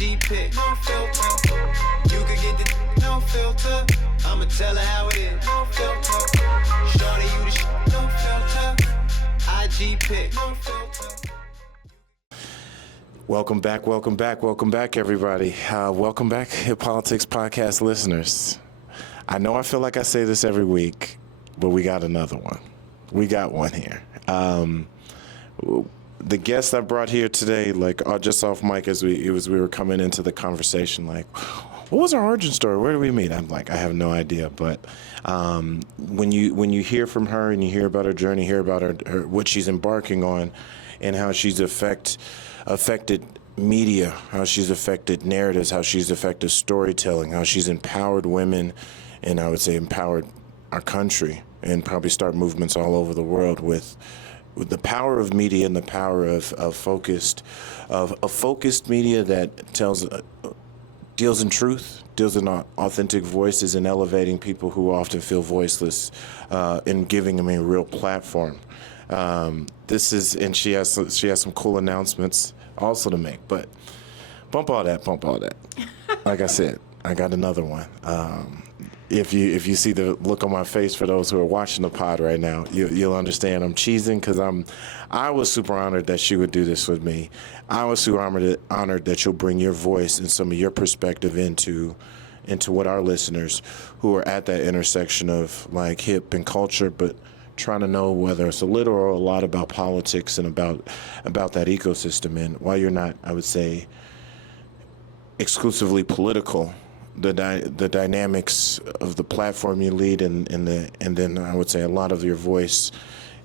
IG pic, no filter. You could get the no filter. I'ma tell her how it is, no filter. Shorty, you the no filter. IG pic, no filter. Welcome back, everybody. Welcome back, Hip Politics Podcast listeners. I know I feel like I say this every week, but we got another one. We got one here. The guest I brought here today, just off mic as we were coming into the conversation, what was our origin story? Where did we meet? I'm like, I have no idea. But when you hear from her and you hear about her journey, hear about her what she's embarking on, and how she's affected media, how she's affected narratives, how she's affected storytelling, how she's empowered women, and I would say empowered our country, and probably start movements all over the world with the power of media and the power of focused media that deals in truth, deals in authentic voices, and elevating people who often feel voiceless, and giving them a real platform. And she has some cool announcements also to make, but bump all that. Like I said, I got another one. If you see the look on my face for those who are watching the pod right now, you'll understand I'm cheesing because I was super honored that she would do this with me. I was super honored that you'll bring your voice and some of your perspective into what our listeners who are at that intersection of hip and culture, but trying to know whether it's a little or a lot about politics and about that ecosystem. And while you're not, I would say, exclusively political, the dynamics of the platform you lead and then I would say a lot of your voice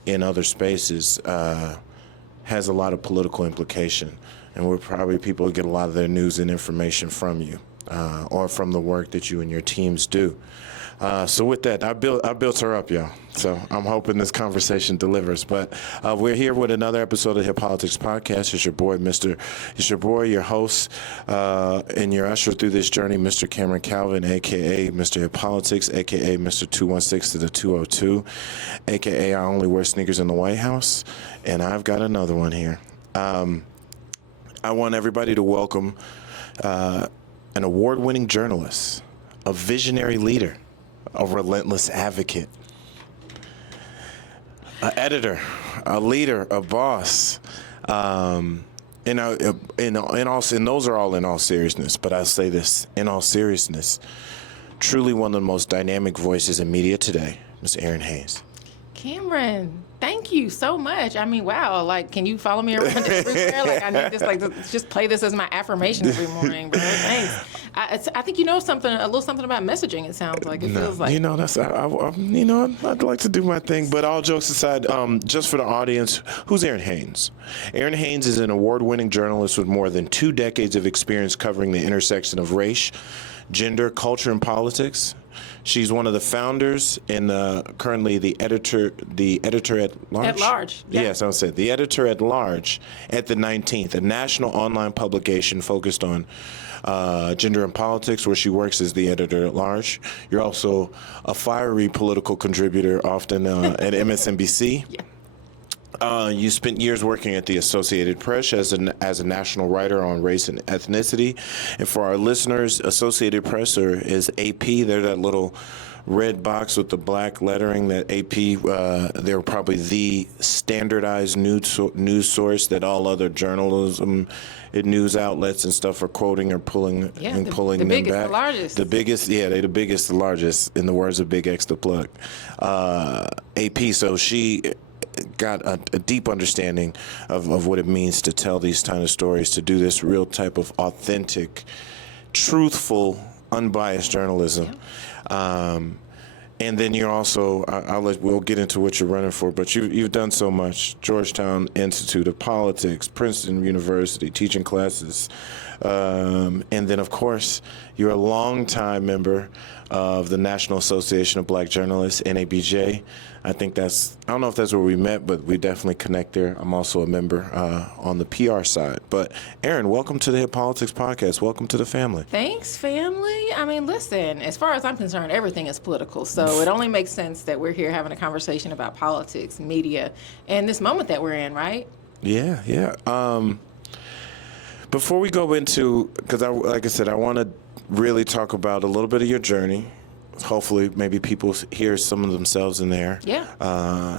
in other spaces has a lot of political implication. And we're probably people who get a lot of their news and information from you or from the work that you and your teams do. So with that, I built her up, y'all. So I'm hoping this conversation delivers. But we're here with another episode of Hip Politics Podcast. It's your boy, your host, and your usher through this journey, Mr. Cameron Calvin, a.k.a. Mr. Hip Politics, a.k.a. Mr. 216 to the 202, a.k.a. I only wear sneakers in the White House. And I've got another one here. I want everybody to welcome an award-winning journalist, a visionary leader, a relentless advocate, an editor, a leader, a boss. And those are all in all seriousness, but I say this in all seriousness, truly one of the most dynamic voices in media today, Ms. Errin Haines. Cameron, thank you so much. I mean, wow, can you follow me around everywhere? I need this, to just play this as my affirmation every morning, bro. Thanks. I think you know a little something about messaging, it sounds like. It feels like. I'd like to do my thing, but all jokes aside, just for the audience, who's Errin Haines? Errin Haines is an award-winning journalist with more than 2 decades of experience covering the intersection of race, gender, culture, and politics. She's one of the founders and currently the editor at large. At large. Yeah. Yes, I would say the editor at large at the 19th, a national online publication focused on gender and politics, where she works as the editor at large. You're also a fiery political contributor, often at MSNBC. Yeah. You spent years working at the Associated Press as a national writer on race and ethnicity. And for our listeners, Associated Press is AP. They're that little red box with the black lettering that AP, they're probably the standardized news source that all other journalism and news outlets and stuff are quoting or pulling them back. The biggest, the largest. The biggest, yeah, they're the biggest, the largest, in the words of Big X the Plug. AP, so she got a deep understanding of what it means to tell these kind of stories, to do this real type of authentic, truthful, unbiased journalism. And then you're also, we'll get into what you're running for, but you've done so much. Georgetown Institute of Politics, Princeton University, teaching classes. And then, of course, you're a longtime member of the National Association of Black Journalists, NABJ. I don't know if that's where we met, but we definitely connect there. I'm also a member on the PR side. But Errin, welcome to the Hip Politics Podcast. Welcome to the family. Thanks, family. I mean, listen, as far as I'm concerned, everything is political. So it only makes sense that we're here having a conversation about politics, media, and this moment that we're in, right? Yeah. Before we go into, because like I said, I want to really talk about a little bit of your journey. Hopefully, maybe people hear some of themselves in there. Yeah.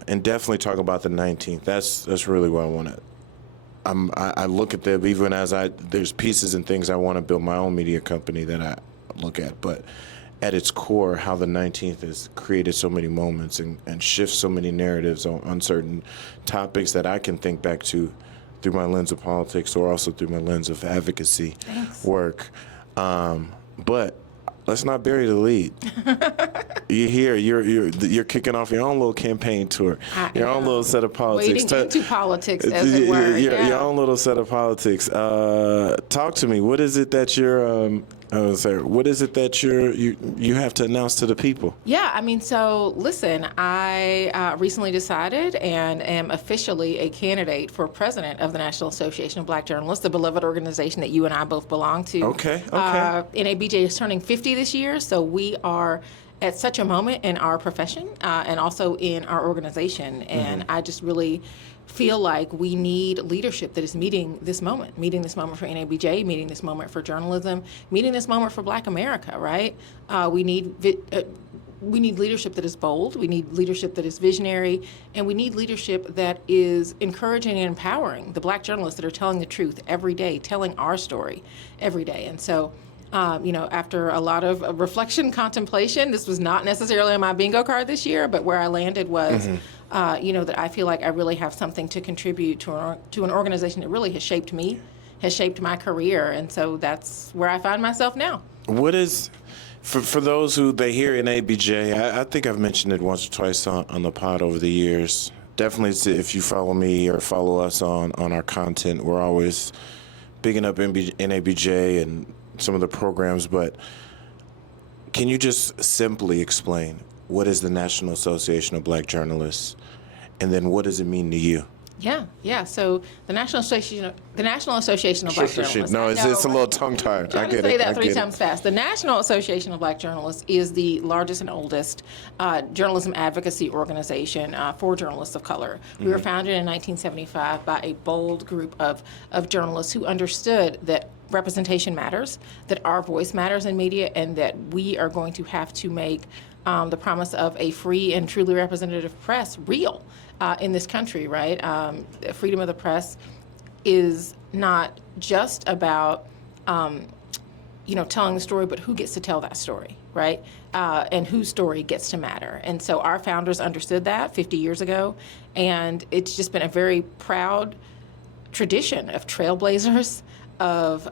And definitely talk about the 19th. That's really what I want to. I look at them even as there's pieces and things I want to build my own media company that I look at, but at its core, how the 19th has created so many moments and shifts so many narratives on certain topics that I can think back to through my lens of politics or also through my lens of advocacy work. But let's not bury the lead. You're kicking off your own little campaign tour, your own little set of politics. Wading into politics, as it were. Your own little set of politics. Talk to me. What is it that what is it that you have to announce to the people? Yeah, I mean, so listen, I recently decided and am officially a candidate for president of the National Association of Black Journalists, the beloved organization that you and I both belong to. Okay. NABJ is turning 50 this year, so we are at such a moment in our profession and also in our organization, and I just really feel like we need leadership that is meeting this moment for NABJ, meeting this moment for journalism, meeting this moment for Black America, right? We need leadership that is bold, we need leadership that is visionary, and we need leadership that is encouraging and empowering the Black journalists that are telling the truth every day, telling our story every day. And so, after a lot of reflection, contemplation, this was not necessarily on my bingo card this year, but where I landed was, that I feel like I really have something to contribute to an organization that really has shaped me, has shaped my career, and so that's where I find myself now. What is, for those who they hear in ABJ, I think I've mentioned it once or twice on the pod over the years. Definitely, if you follow me or follow us on our content, we're always bigging up NABJ and some of the programs, but can you just simply explain what is the National Association of Black Journalists, and then what does it mean to you? Yeah. So the National Association of Black Journalists. No, it's a little tongue-tied. I get it. Say that three times fast. The National Association of Black Journalists is the largest and oldest journalism advocacy organization for journalists of color. We were founded in 1975 by a bold group of journalists who understood that representation matters, that our voice matters in media, and that we are going to have to make the promise of a free and truly representative press real in this country, right? Freedom of the press is not just about, telling the story, but who gets to tell that story, right? And whose story gets to matter. And so our founders understood that 50 years ago, and it's just been a very proud tradition of trailblazers, of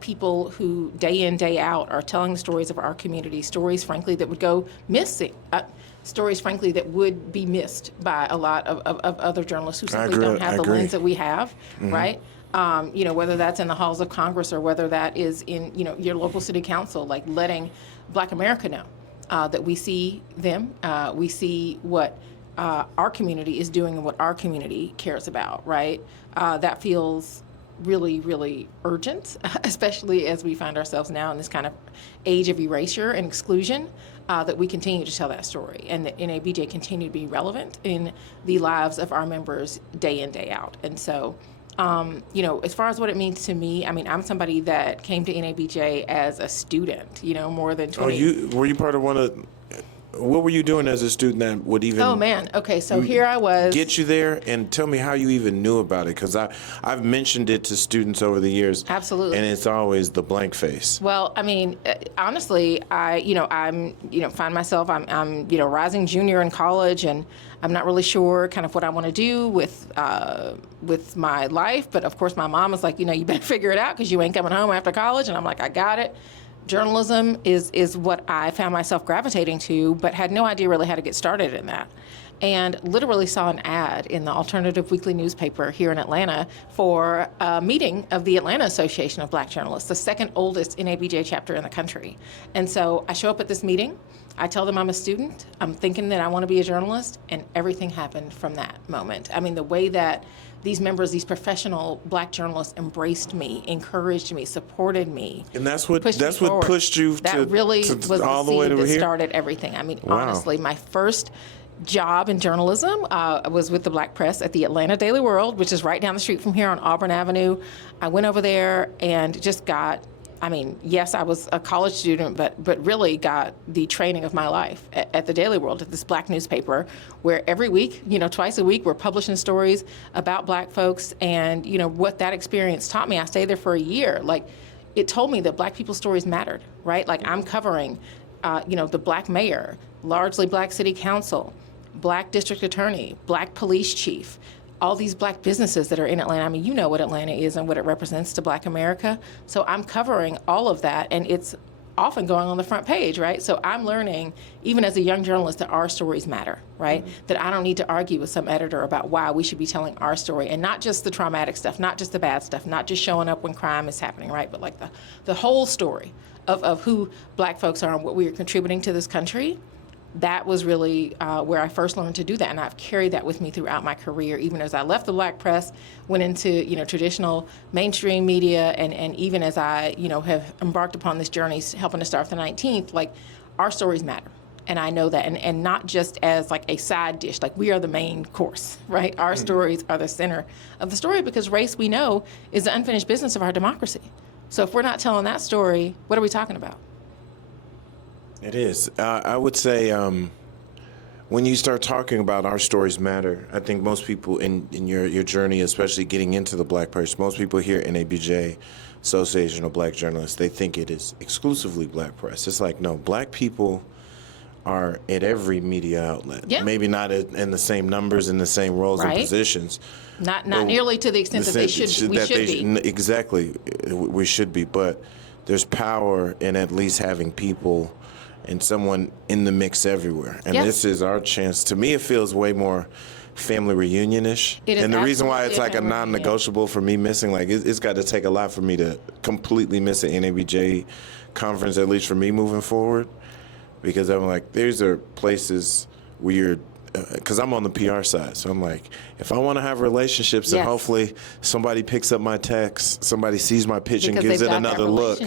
people who day in, day out are telling the stories of our community, stories, frankly, that would go missing, stories, frankly, that would be missed by a lot of other journalists who simply don't have the lens that we have, right? Whether that's in the halls of Congress or whether that is in, your local city council, like letting Black America know that we see them, we see what our community is doing and what our community cares about, right? That feels really, really urgent, especially as we find ourselves now in this kind of age of erasure and exclusion, that we continue to tell that story and that NABJ continue to be relevant in the lives of our members day in, day out. And so, as far as what it means to me, I mean, I'm somebody that came to NABJ as a student, more than 20. Were you part of one of... What were you doing as a student that would even... Oh, man. Okay, so here I was... Get you there, and tell me how you even knew about it, because I've mentioned it to students over the years. Absolutely. And it's always the blank face. Well, I mean, honestly, I'm find myself, I'm rising junior in college, and I'm not really sure kind of what I want to do with my life. But, of course, my mom was like, you better figure it out because you ain't coming home after college. And I'm like, I got it. Journalism is what I found myself gravitating to, but had no idea really how to get started in that. And literally saw an ad in the alternative weekly newspaper here in Atlanta for a meeting of the Atlanta Association of Black Journalists, the second oldest NABJ chapter in the country. And so I show up at this meeting. I tell them I'm a student. I'm thinking that I want to be a journalist, and everything happened from that moment. I mean, the way that these members, these professional Black journalists embraced me, encouraged me, supported me. And that's what pushed you that really was all the the way seed to that here? started everything. I mean, Wow. honestly, my first job in journalism. I was with the Black Press at the Atlanta Daily World, which is right down the street from here on Auburn Avenue. I went over there and just got, yes, I was a college student, but really got the training of my life at the Daily World, at this Black newspaper, where every week, twice a week, we're publishing stories about Black folks. And, what that experience taught me, I stayed there for a year. Like, it told me that Black people's stories mattered, right? Like, I'm covering, the Black mayor, largely Black city council, Black district attorney, Black police chief, all these Black businesses that are in Atlanta. You know what Atlanta is and what it represents to Black America. So I'm covering all of that, and it's often going on the front page, right? So I'm learning, even as a young journalist, that our stories matter, right? Mm-hmm. That I don't need to argue with some editor about why we should be telling our story, and not just the traumatic stuff, not just the bad stuff, not just showing up when crime is happening, right? But like the whole story of who Black folks are and what we are contributing to this country. That was really where I first learned to do that, and I've carried that with me throughout my career. Even as I left the Black Press, went into traditional mainstream media, and even as I have embarked upon this journey, helping to start the 19th. Like, our stories matter, and I know that, and not just as like a side dish. Like, we are the main course, right? Our stories are the center of the story, because race, we know, is the unfinished business of our democracy. So if we're not telling that story, what are we talking about? It is. I would say when you start talking about our stories matter, I think most people in your journey, especially getting into the Black Press, most people here in NABJ, Association of Black Journalists, they think it is exclusively Black Press. It's like, no, Black people are at every media outlet. Yeah. Maybe not in the same numbers, in the same roles and positions. Not nearly to the extent that we should be. Exactly, we should be. But there's power in at least having people and someone in the mix everywhere. And this is our chance. To me, it feels way more family reunion-ish. And the reason why it's like a non-negotiable for me missing, like it's got to take a lot for me to completely miss an NABJ conference, at least for me moving forward. Because I'm like, these are places where you're, because I'm on the PR side. So I'm like, if I want to have relationships and hopefully somebody picks up my text, somebody sees my pitch and gives it another look.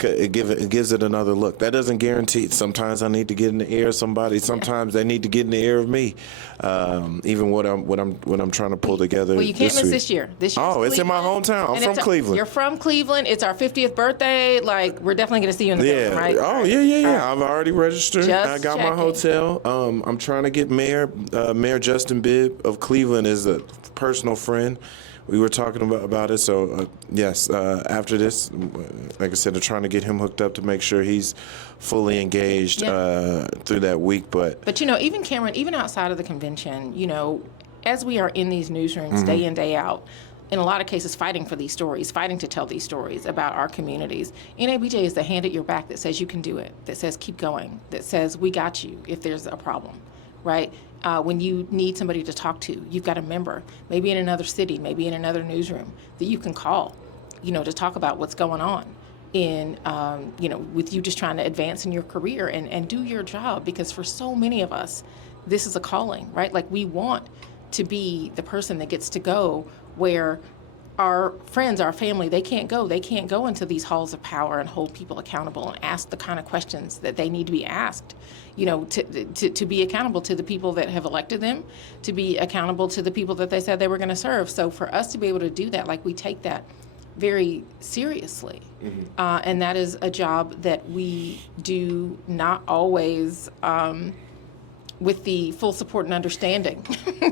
It gives it another look. That doesn't guarantee it. Sometimes I need to get in the ear of somebody. Sometimes they need to get in the ear of me. Even what I'm trying to pull together. Well, you can't miss this year. This year. Oh, it's in my hometown. I'm from Cleveland. You're from Cleveland. It's our 50th birthday. Like, we're definitely going to see you in the building, right? Oh, yeah. I've already registered. I got my hotel. I'm trying to get Mayor Justin Bibb of Cleveland is a personal friend. We were talking about it, so yes. After this, like I said, I'm trying to get him hooked up to make sure he's fully engaged through that week. But even Cameron, even outside of the convention, as we are in these newsrooms day in, day out, in a lot of cases fighting for these stories, fighting to tell these stories about our communities, NABJ is the hand at your back that says you can do it, that says keep going, that says we got you if there's a problem, right? When you need somebody to talk to, you've got a member, maybe in another city, maybe in another newsroom, that you can call, to talk about what's going on in, with you just trying to advance in your career and do your job. Because for so many of us, this is a calling, right? Like, we want to be the person that gets to go where our friends, our family, they can't go into these halls of power and hold people accountable and ask the kind of questions that they need to be asked, to be accountable to the people that have elected them, to be accountable to the people that they said they were going to serve. So for us to be able to do that, like, we take that very seriously. And that is a job that we do not always with the full support and understanding,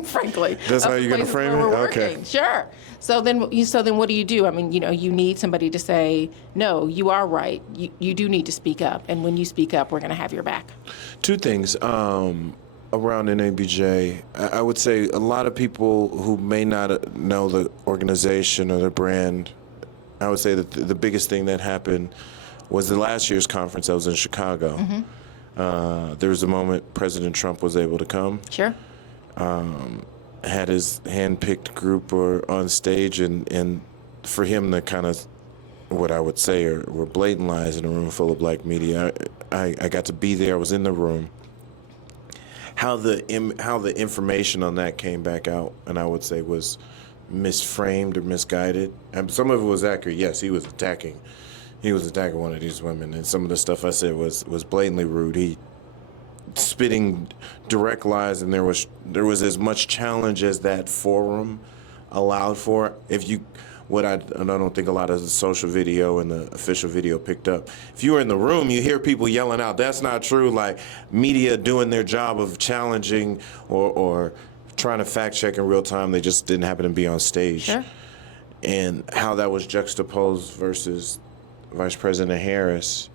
frankly. That's how you're going to frame it? Okay. Sure. So then what do? You need somebody to say, no, you are right. You do need to speak up. And when you speak up, we're going to have your back. Two things around NABJ. I would say a lot of people who may not know the organization or the brand, I would say that the biggest thing that happened was the last year's conference that was in Chicago. There was a moment President Trump was able to come. Sure. Had his hand-picked group on stage, and for him to kind of, what I would say were blatant lies in a room full of Black media. I got to be there. I was in the room. How the information on that came back out, and I would say was misframed or misguided. And some of it was accurate. Yes, he was attacking one of these women, and some of the stuff I said was blatantly rude. spitting direct lies, and there was as much challenge as that forum allowed for. I don't think a lot of the social video and the official video picked up. If you were in the room, you hear people yelling out, "That's not true!" Like media doing their job of challenging or trying to fact check in real time. They just didn't happen to be on stage. Sure. And how that was juxtaposed versus Vice President Harris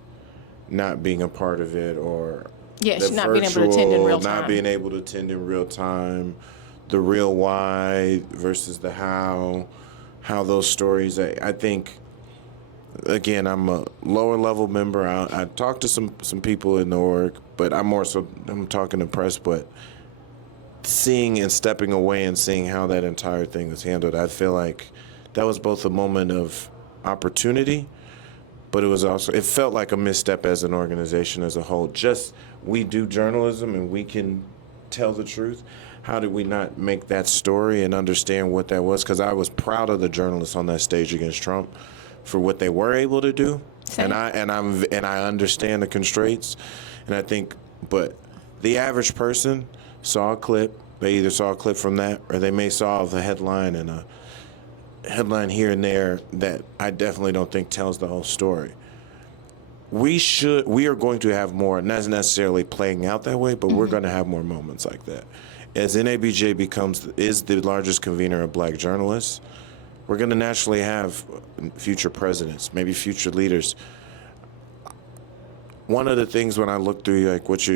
not being a part of it, or Yes, not being able to attend in real time. not being able to attend in real time, the real why versus the how those stories. I think, again, I'm a lower level member. I talked to some people in the org, but I'm talking to press. But seeing and stepping away and seeing how that entire thing was handled, I feel like that was both a moment of opportunity, but it felt like a misstep as an organization as a whole. Just, we do journalism and we can tell the truth. How did we not make that story and understand what that was? Because I was proud of the journalists on that stage against Trump for what they were able to do. Same. And I understand the constraints. And I think, but the average person saw a clip. They either saw a clip from that, or they may saw the headline and a headline here and there that I definitely don't think tells the whole story. We are going to have more, not necessarily playing out that way, but we're going to have more moments like that. As NABJ is the largest convener of black journalists, we're going to naturally have future presidents, maybe future leaders. One of the things when I look through like what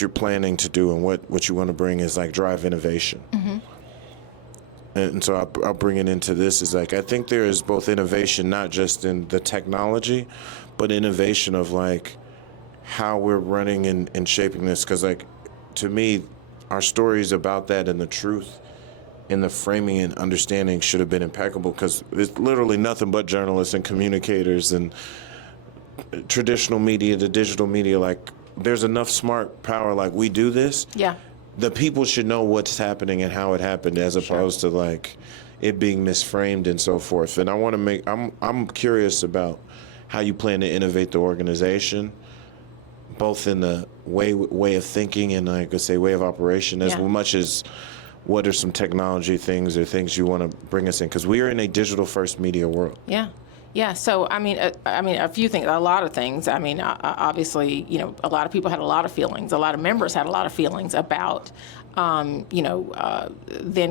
you're planning to do and what you want to bring is like drive innovation. Mm-hmm. And so I'll bring it into this is like, I think there is both innovation, not just in the technology, but innovation of like how we're running and shaping this. Because like, to me, our stories about that and the truth and the framing and understanding should have been impeccable, because it's literally nothing but journalists and communicators and traditional media to digital media. Like, there's enough smart power. Like, we do this. Yeah. The people should know what's happening and how it happened, as opposed to like it being misframed and so forth. And I want to I'm curious about how you plan to innovate the organization, both in the way of thinking and I could say way of operation, as much as what are some technology things or things you want to bring us in, because we are in a digital first media world. Yeah. Yeah, so I mean, a few things, a lot of things. I mean, obviously, a lot of people had a lot of feelings. A lot of members had a lot of feelings about, then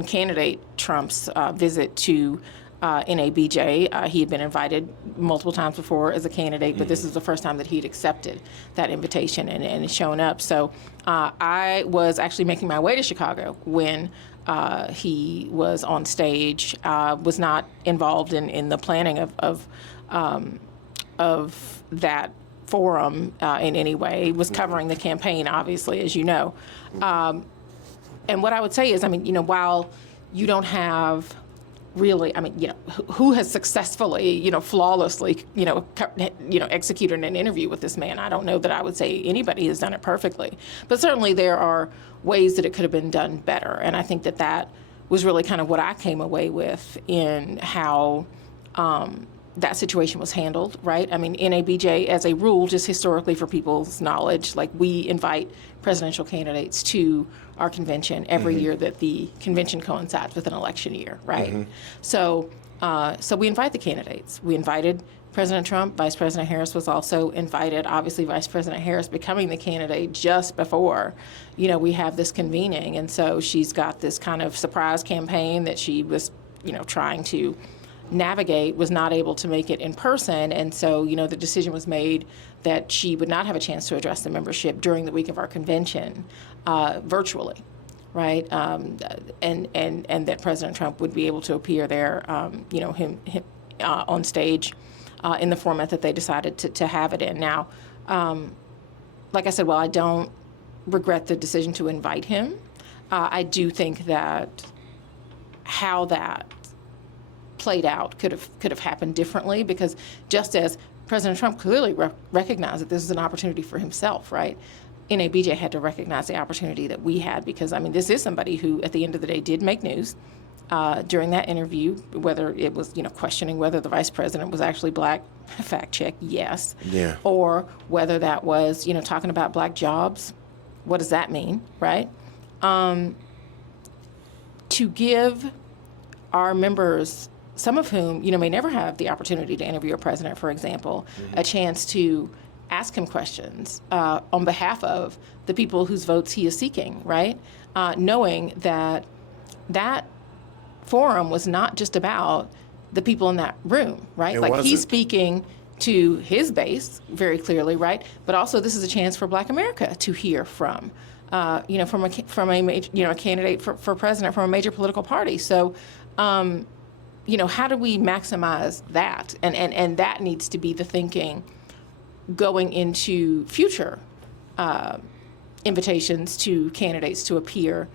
candidate Trump's visit to NABJ. He had been invited multiple times before as a candidate, but this is the first time that he'd accepted that invitation and shown up. So I was actually making my way to Chicago when he was on stage, was not involved in the planning of that forum in any way. Was covering the campaign, obviously, as you know. And what I would say is, I mean, while you don't have really, I mean, who has successfully, flawlessly, executed an interview with this man? I don't know that I would say anybody has done it perfectly, but certainly there are ways that it could have been done better. And I think that was really kind of what I came away with in how that situation was handled, right? I mean, NABJ, as a rule, just historically for people's knowledge, like, we invite presidential candidates to our convention every year that the convention coincides with an election year, right? Mm-hmm. So we invite the candidates. We invited President Trump. Vice President Harris was also invited. Obviously, Vice President Harris becoming the candidate just before, we have this convening. And so she's got this kind of surprise campaign that she was, trying to navigate, was not able to make it in person. And so, the decision was made that she would not have a chance to address the membership during the week of our convention virtually, right? And that President Trump would be able to appear there, him on stage in the format that they decided to have it in. Now, like I said, while I don't regret the decision to invite him, I do think that how that played out could have happened differently, because just as President Trump clearly recognized that this is an opportunity for himself, right? NABJ had to recognize the opportunity that we had, because, I mean, this is somebody who, at the end of the day, did make news during that interview, whether it was, questioning whether the vice president was actually black, fact check, yes. Yeah. Or whether that was, talking about black jobs, What does that mean, right? To give our members, some of whom, may never have the opportunity to interview a president, for example, a chance to ask him questions on behalf of the people whose votes he is seeking, right? Knowing that that forum was not just about the people in that room, right? It Like wasn't. he's speaking to his base very clearly, right? But also this is a chance for Black America to hear from, from a major, a candidate for president from a major political party. So, how do we maximize that? And that needs to be the thinking going into future invitations to candidates to appear.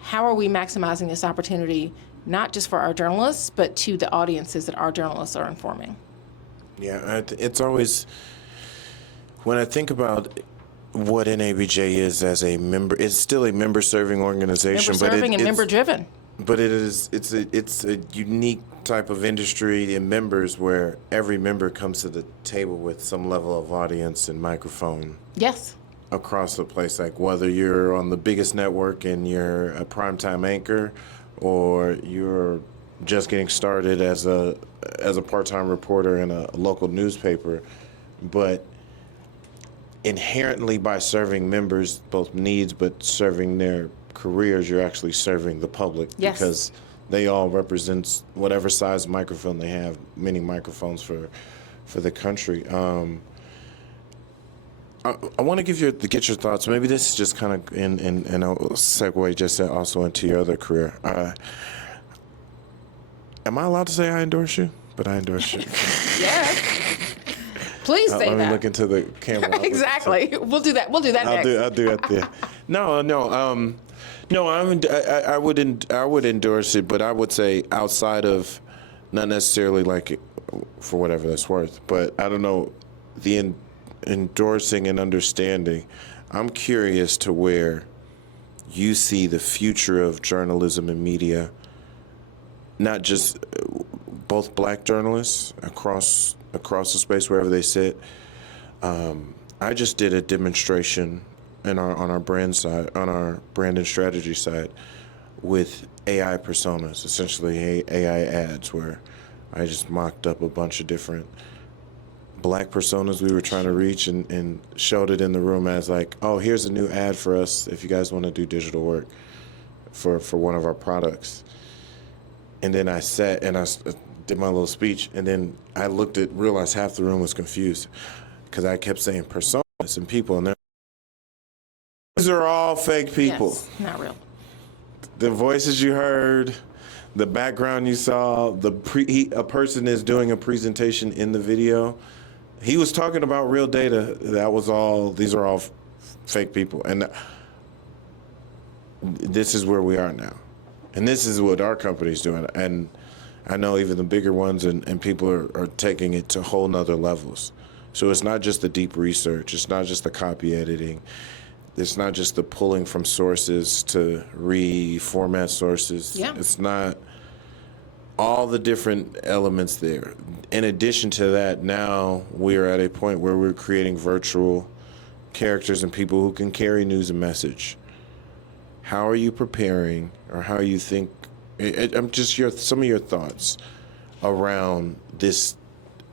How are we maximizing this opportunity, not just for our journalists, but to the audiences that our journalists are informing? Yeah, it's always, when I think about what NABJ is as a member, it's still a member-serving organization. Member-serving and member-driven. But it's a unique type of industry and members where every member comes to the table with some level of audience and microphone. Yes. Across the place, like whether you're on the biggest network and you're a primetime anchor, or you're just getting started as a part-time reporter in a local newspaper, but inherently by serving members both needs, but serving their careers, you're actually serving the public. Yes. Because they all represent whatever size microphone they have, many microphones for the country. I want to get your thoughts. Maybe this is just kind of and I'll segue just also into your other career. Am I allowed to say I endorse you? But I endorse you. Yes. Please say Let that. me look into the camera. Exactly. We'll do that. We'll do that next. I'll do that there. No. I would endorse it, but I would say outside of, not necessarily like for whatever that's worth, but I don't know, the endorsing and understanding. I'm curious to where you see the future of journalism and media, not just both Black journalists across the space wherever they sit. I just did a demonstration on our brand side, on our brand and strategy side, with AI personas, essentially AI ads, where I just mocked up a bunch of different Black personas we were trying to reach and showed it in the room as like, oh, here's a new ad for us if you guys want to do digital work for one of our products. And then I sat and I did my little speech, and then I realized half the room was confused because I kept saying personas and people, and these are all fake people. Yes, not real. The voices you heard, the background you saw, a person is doing a presentation in the video. He was talking about real data. These are all fake people. And this is where we are now. And this is what our company's doing. And I know even the bigger ones and people are taking it to whole nother levels. So it's not just the deep research. It's not just the copy editing. It's not just the pulling from sources to reformat sources. Yeah. It's not all the different elements there. In addition to that, now we're at a point where we're creating virtual characters and people who can carry news and message. How are you preparing, or how you think? I'm just some of your thoughts around this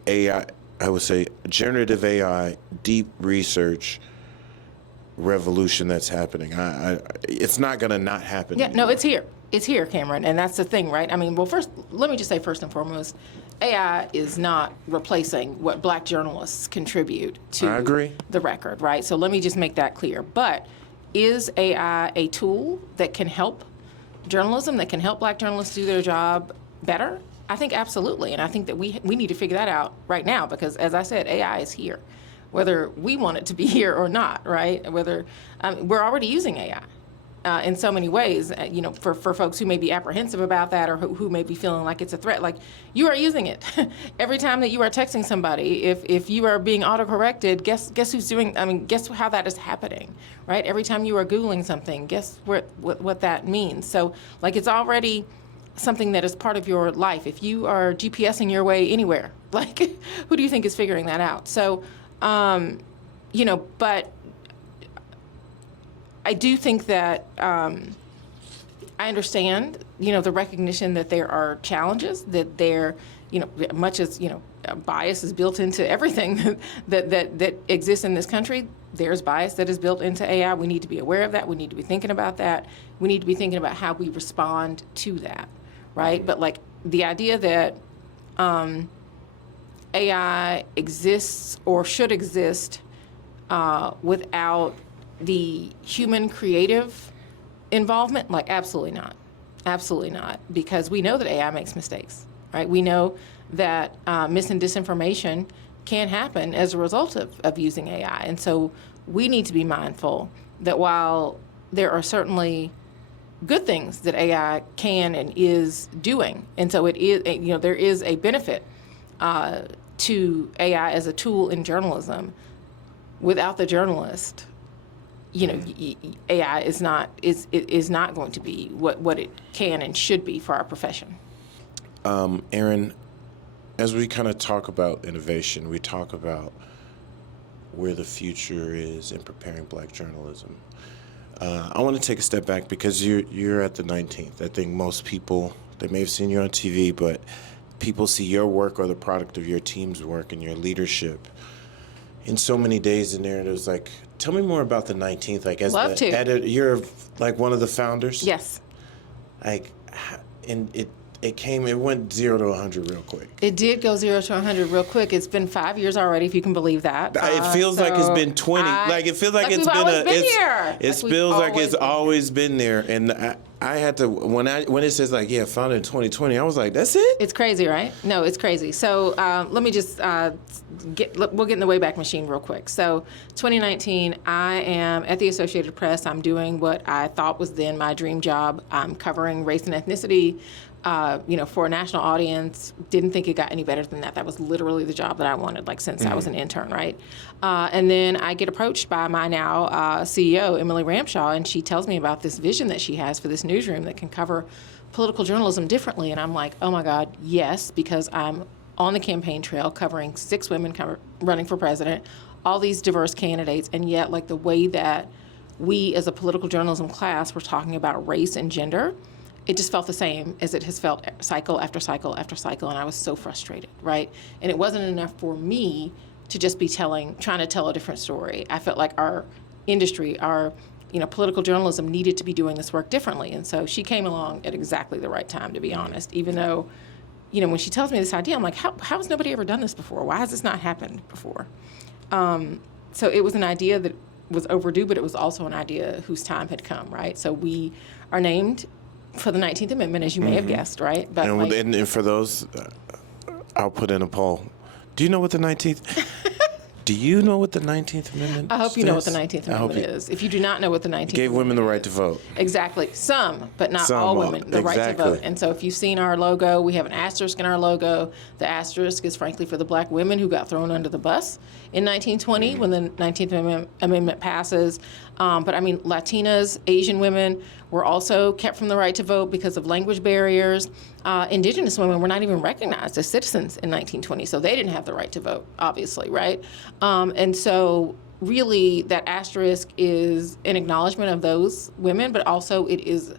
AI. I would say generative AI, deep research revolution that's happening. It's not going to not happen. Yeah, anymore. no, it's here. It's here, Cameron, and that's the thing, right? I mean, well, first, let me just say first and foremost, AI is not replacing what Black journalists contribute to I agree. the record, right? So let me just make that clear. But is AI a tool that can help journalism, that can help Black journalists do their job better? I think absolutely, and I think that we need to figure that out right now because, as I said, AI is here, whether we want it to be here or not, right? We're already using AI. In so many ways, for folks who may be apprehensive about that or who may be feeling like it's a threat, like you are using it. Every time that you are texting somebody, if you are being autocorrected, guess who's doing, guess how that is happening, right? Every time you are Googling something, guess what that means. So like it's already something that is part of your life. If you are GPSing your way anywhere, like who do you think is figuring that out? So, but I do think that I understand, the recognition that there are challenges, that there, much as, bias is built into everything that exists in this country. There's bias that is built into AI. We need to be aware of that. We need to be thinking about that. We need to be thinking about how we respond to that, right? But like the idea that AI exists or should exist without the human creative involvement, like absolutely not. Absolutely not. Because we know that AI makes mistakes, right? We know that mis and disinformation can happen as a result of using AI. And so we need to be mindful that while there are certainly good things that AI can and is doing, and so it is, there is a benefit to AI as a tool in journalism. Without the journalist, AI is not going to be what it can and should be for our profession. Errin, as we kind of talk about innovation, we talk about where the future is in preparing Black journalism. I want to take a step back because you're at the 19th. I think most people, they may have seen you on TV, but people see your work or the product of your team's work and your leadership in so many days in there. And it was like, tell me more about the 19th. Like, as Love the to. editor, you're like one of the founders. Yes. Like, and it went 0 to 100 real quick. It did go 0 to 100 real quick. It's been 5 years already, if you can believe that. It feels like it's been 20. It feels like it's we've been always been here. It feels like it's always been there. And I had to, when it says like, founded in 2020, I was like, that's it? It's crazy, right? No, it's crazy. So let me just we'll get in the Wayback Machine real quick. So 2019, I am at the Associated Press. I'm doing what I thought was then my dream job. I'm covering race and ethnicity, for a national audience. Didn't think it got any better than that. That was literally the job that I wanted, like since I was an intern, right? And then I get approached by my now CEO, Emily Ramshaw, and she tells me about this vision that she has for this newsroom that can cover political journalism differently. And I'm like, oh my God, yes, because I'm on the campaign trail covering 6 women running for president, all these diverse candidates, and yet like the way that we as a political journalism class were talking about race and gender, it just felt the same as it has felt cycle after cycle after cycle, and I was so frustrated, right? And it wasn't enough for me to just be trying to tell a different story. I felt like our industry, our political journalism needed to be doing this work differently. And so she came along at exactly the right time, to be honest, even though, when she tells me this idea, I'm like, how has nobody ever done this before? Why has this not happened before? So it was an idea that was overdue, but it was also an idea whose time had come, right? So we are named for the 19th Amendment, as you may have guessed, right? But and for those, I'll put in a poll. Do you know what the 19th? Do you know what the 19th Amendment I hope you know what the 19th Amendment is. If you do not know what the 19th gave women the right to vote. Exactly. Some, but not all women, the right to vote. And so if you've seen our logo, we have an asterisk in our logo. The asterisk is frankly for the Black women who got thrown under the bus in 1920 when the 19th Amendment passes. But I mean, Latinas, Asian women were also kept from the right to vote because of language barriers. Indigenous women were not even recognized as citizens in 1920, so they didn't have the right to vote, obviously, right? And so really that asterisk is an acknowledgement of those women, but also it is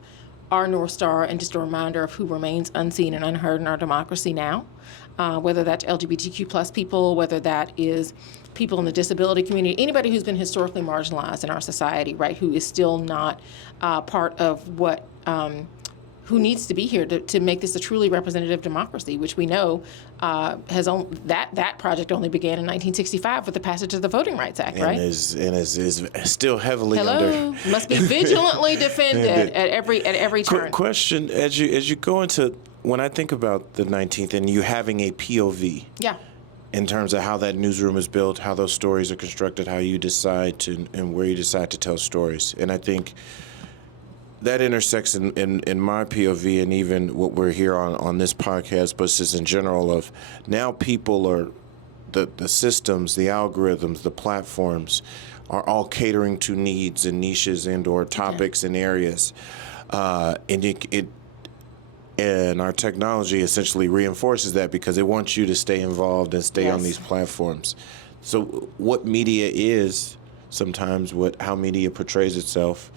our North Star and just a reminder of who remains unseen and unheard in our democracy now, whether that's LGBTQ plus people, whether that is people in the disability community, anybody who's been historically marginalized in our society, right, who is still not part of what, who needs to be here to make this a truly representative democracy, which we know that project only began in 1965 with the passage of the Voting Rights Act, right? And is still heavily under. Must be vigilantly defended at every turn. Question: as you go into, when I think about the 19th and you having a POV, yeah, in terms of how that newsroom is built, how those stories are constructed, how you decide to and where you decide to tell stories, and I think that intersects in my POV and even what we're here on this podcast, but just in general of now people are, the systems, the algorithms, the platforms are all catering to needs and niches and or topics and areas. And our technology essentially reinforces that because it wants you to stay involved and stay on these platforms. So what media is sometimes how media portrays itself.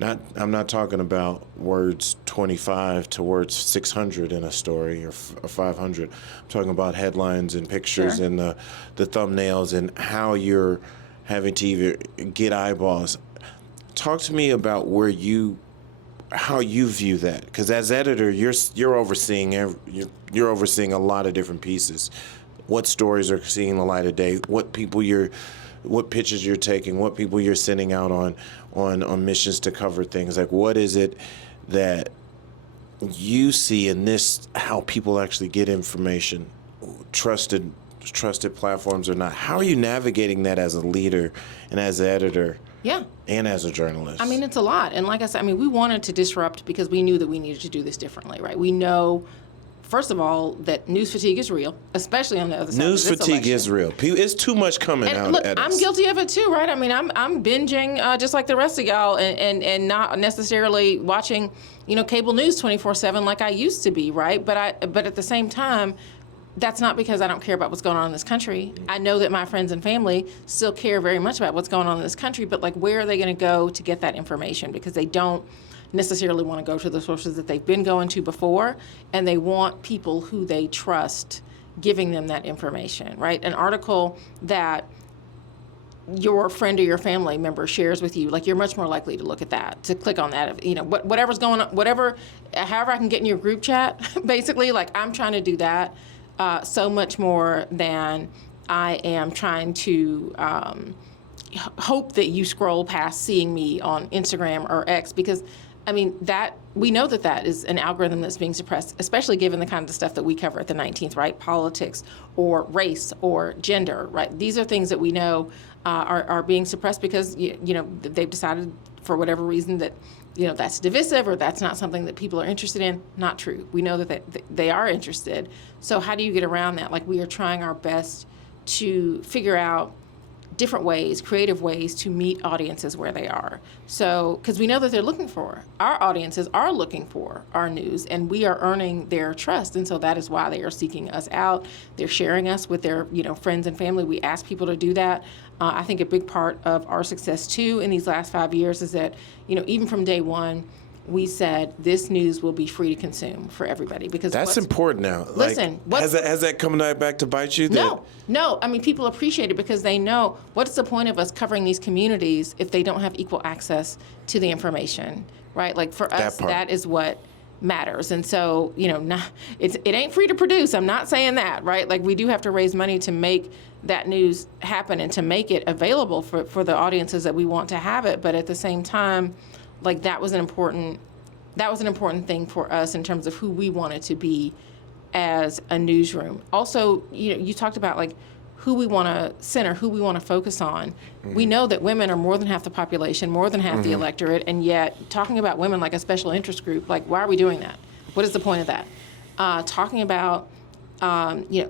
I'm not talking about words 25 to words 600 in a story or 500. I'm talking about headlines and pictures and the thumbnails and how you're having to either get eyeballs. Talk to me about how you view that, because as editor, you're overseeing you're overseeing a lot of different pieces. What stories are seeing the light of day? What pitches you're taking? What people you're sending out on missions to cover things? Like, what is it that you see in this? How people actually get information, trusted platforms or not? How are you navigating that as a leader and as an editor? Yeah. And as a journalist. I mean, it's a lot. And like I said, we wanted to disrupt because we knew that we needed to do this differently, right? We know, first of all, that news fatigue is real, especially on the other side of this election. News fatigue is real. It's too much coming out look, at us. I'm guilty of it too, right? I mean, I'm binging just like the rest of y'all and not necessarily watching, cable news 24/7 like I used to be, right? But at the same time, that's not because I don't care about what's going on in this country. I know that my friends and family still care very much about what's going on in this country, but like, where are they going to go to get that information? Because they don't necessarily want to go to the sources that they've been going to before, and they want people who they trust giving them that information, right? An article that your friend or your family member shares with you, like, you're much more likely to look at that, to click on that. Whatever's going on, however I can get in your group chat, basically, like, I'm trying to do that. So much more than I am trying to hope that you scroll past seeing me on Instagram or X, because that we know that is an algorithm that's being suppressed, especially given the kind of stuff that we cover at the 19th, right? Politics or race or gender, right? These are things that we know are being suppressed because they've decided for whatever reason that that's divisive or that's not something that people are interested in. Not true. We know that they are interested. So how do you get around that? Like, we are trying our best to figure out different ways, creative ways to meet audiences where they are. So, because we know that they're looking for, our audiences are looking for our news, and we are earning their trust. And so that is why they are seeking us out. They're sharing us with their, friends and family. We ask people to do that. I think a big part of our success too in these last 5 years is that, even from day one, we said this news will be free to consume for everybody, because that's important now. Listen, has that come back to bite you? No. People appreciate it because they know, what's the point of us covering these communities if they don't have equal access to the information, right? Like, for us, that is what matters. And so, it ain't free to produce. I'm not saying that, right? Like, we do have to raise money to make that news happen and to make it available for the audiences that we want to have it. But at the same time, like, that was an important thing for us in terms of who we wanted to be as a newsroom. Also, you talked about, like, who we want to center, who we want to focus on. Mm-hmm. We know that women are more than half the population, more than half the electorate, and yet talking about women like a special interest group, like, why are we doing that? What is the point of that? Talking about,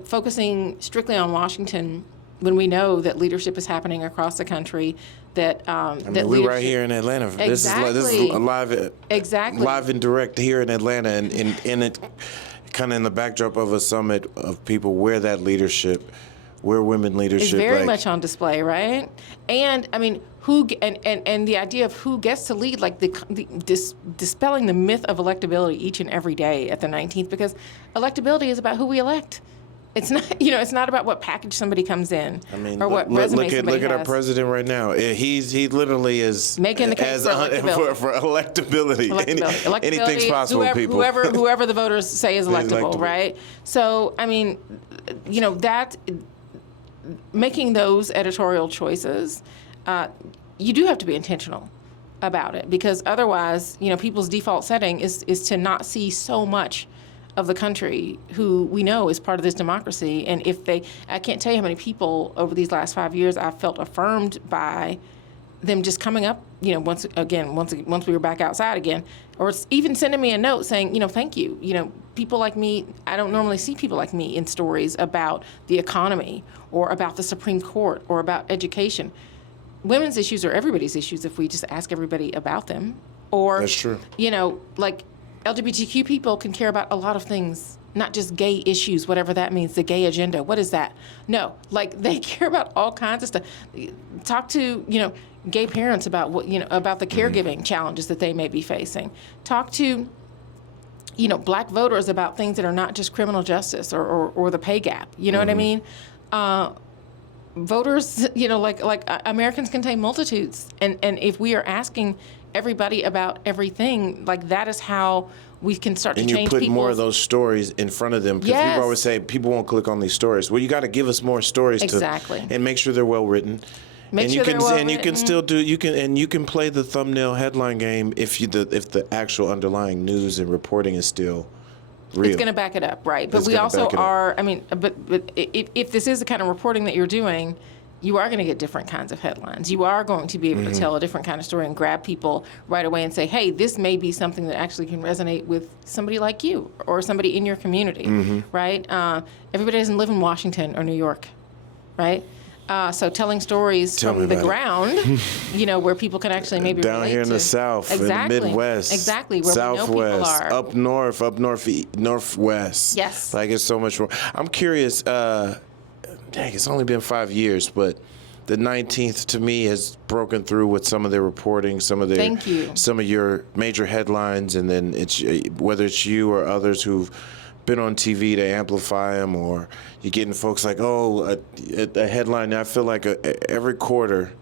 focusing strictly on Washington when we know that leadership is happening across the country, that we're right here in Atlanta. Exactly. This is live, exactly, live and direct here in Atlanta, and it kind of in the backdrop of a summit of people where that leadership, where women leadership is very much on display, right? And who and the idea of who gets to lead, like dispelling the myth of electability each and every day at the 19th, because electability is about who we elect. It's not, it's not about what package somebody comes in or what resume somebody has. Look at our president right now. He literally is making the case for electability. Electability. Anything's possible, people. Whoever the voters say is electable, right? So, that making those editorial choices, you do have to be intentional about it, because otherwise, people's default setting is to not see so much of the country who we know is part of this democracy. And I can't tell you how many people over these last 5 years I've felt affirmed by them just coming up, once we were back outside again, or even sending me a note saying, thank you. People like me, I don't normally see people like me in stories about the economy or about the Supreme Court or about education. Women's issues are everybody's issues if we just ask everybody about them. Or, that's true. Like, LGBTQ people can care about a lot of things not just gay issues, whatever that means, the gay agenda. What is that? No, like they care about all kinds of stuff. Talk to, gay parents about about the caregiving challenges that they may be facing. Talk to, black voters about things that are not just criminal justice or the pay gap. You know what I mean? Voters, like Americans contain multitudes. And if we are asking everybody about everything, like that is how we can start to change And you put people's... more of those stories in front of them. Because people always say people won't click on these stories. Well, you got to give us more stories and make sure they're well written. You can still do you can play the thumbnail headline game if the actual underlying news and reporting is still real. It's going to back it up, right? But we also are. I mean, but if this is the kind of reporting that you're doing, you are going to get different kinds of headlines. You are going to be able to tell a different kind of story and grab people right away and say, hey, this may be something that actually can resonate with somebody like you or somebody in your community, right? Everybody doesn't live in Washington or New York, right? So telling stories from the ground, where people can actually maybe down relate here in to. the South, Exactly. in the Midwest, exactly where Southwest, we know people are. up north, northwest. Yes. Like it's so much more. I'm curious. It's only been 5 years, but the 19th to me has broken through with some of their reporting, some of your major headlines, and then it's whether it's you or others who've been on TV to amplify them, or you're getting folks like, a headline. I feel like every quarter,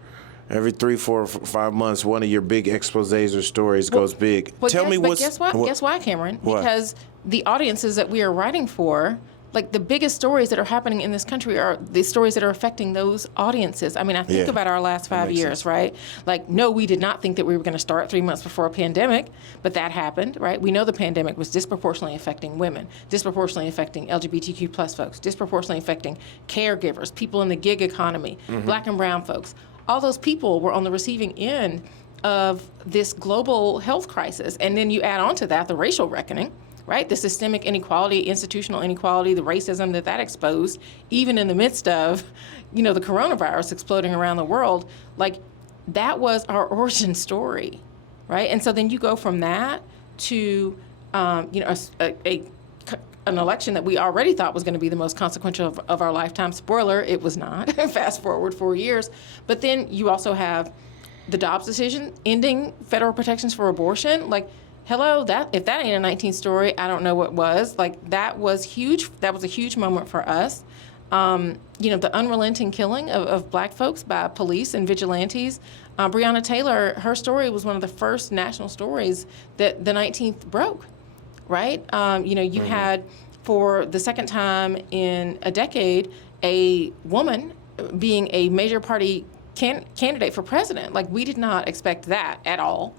every 3, 4, 5 months, one of your big exposés or stories goes big. Tell me what's... Guess what? Guess why, Cameron? What? Because the audiences that we are writing for, like the biggest stories that are happening in this country are the stories that are affecting those audiences. I mean, I think about our last 5 years, sense. Right? Like, no, we did not think that we were going to start 3 months before a pandemic, but that happened, right? We know the pandemic was disproportionately affecting women, disproportionately affecting LGBTQ plus folks, disproportionately affecting caregivers, people in the gig economy, black and brown folks. All those people were on the receiving end of this global health crisis. And then you add on to that the racial reckoning, right? The systemic inequality, institutional inequality, the racism that exposed, even in the midst of, the coronavirus exploding around the world. Like, that was our origin story, right? And so then you go from that to, an election that we already thought was going to be the most consequential of our lifetime. Spoiler, it was not. Fast forward 4 years. But then you also have the Dobbs decision ending federal protections for abortion. Like, hello, if that ain't a 19th story, I don't know what was. Like, that was huge. That was a huge moment for us. The unrelenting killing of black folks by police and vigilantes. Breonna Taylor, her story was one of the first national stories that the 19th broke, right? You had, for the second time in a decade, a woman being a major party candidate for president. Like, we did not expect that at all.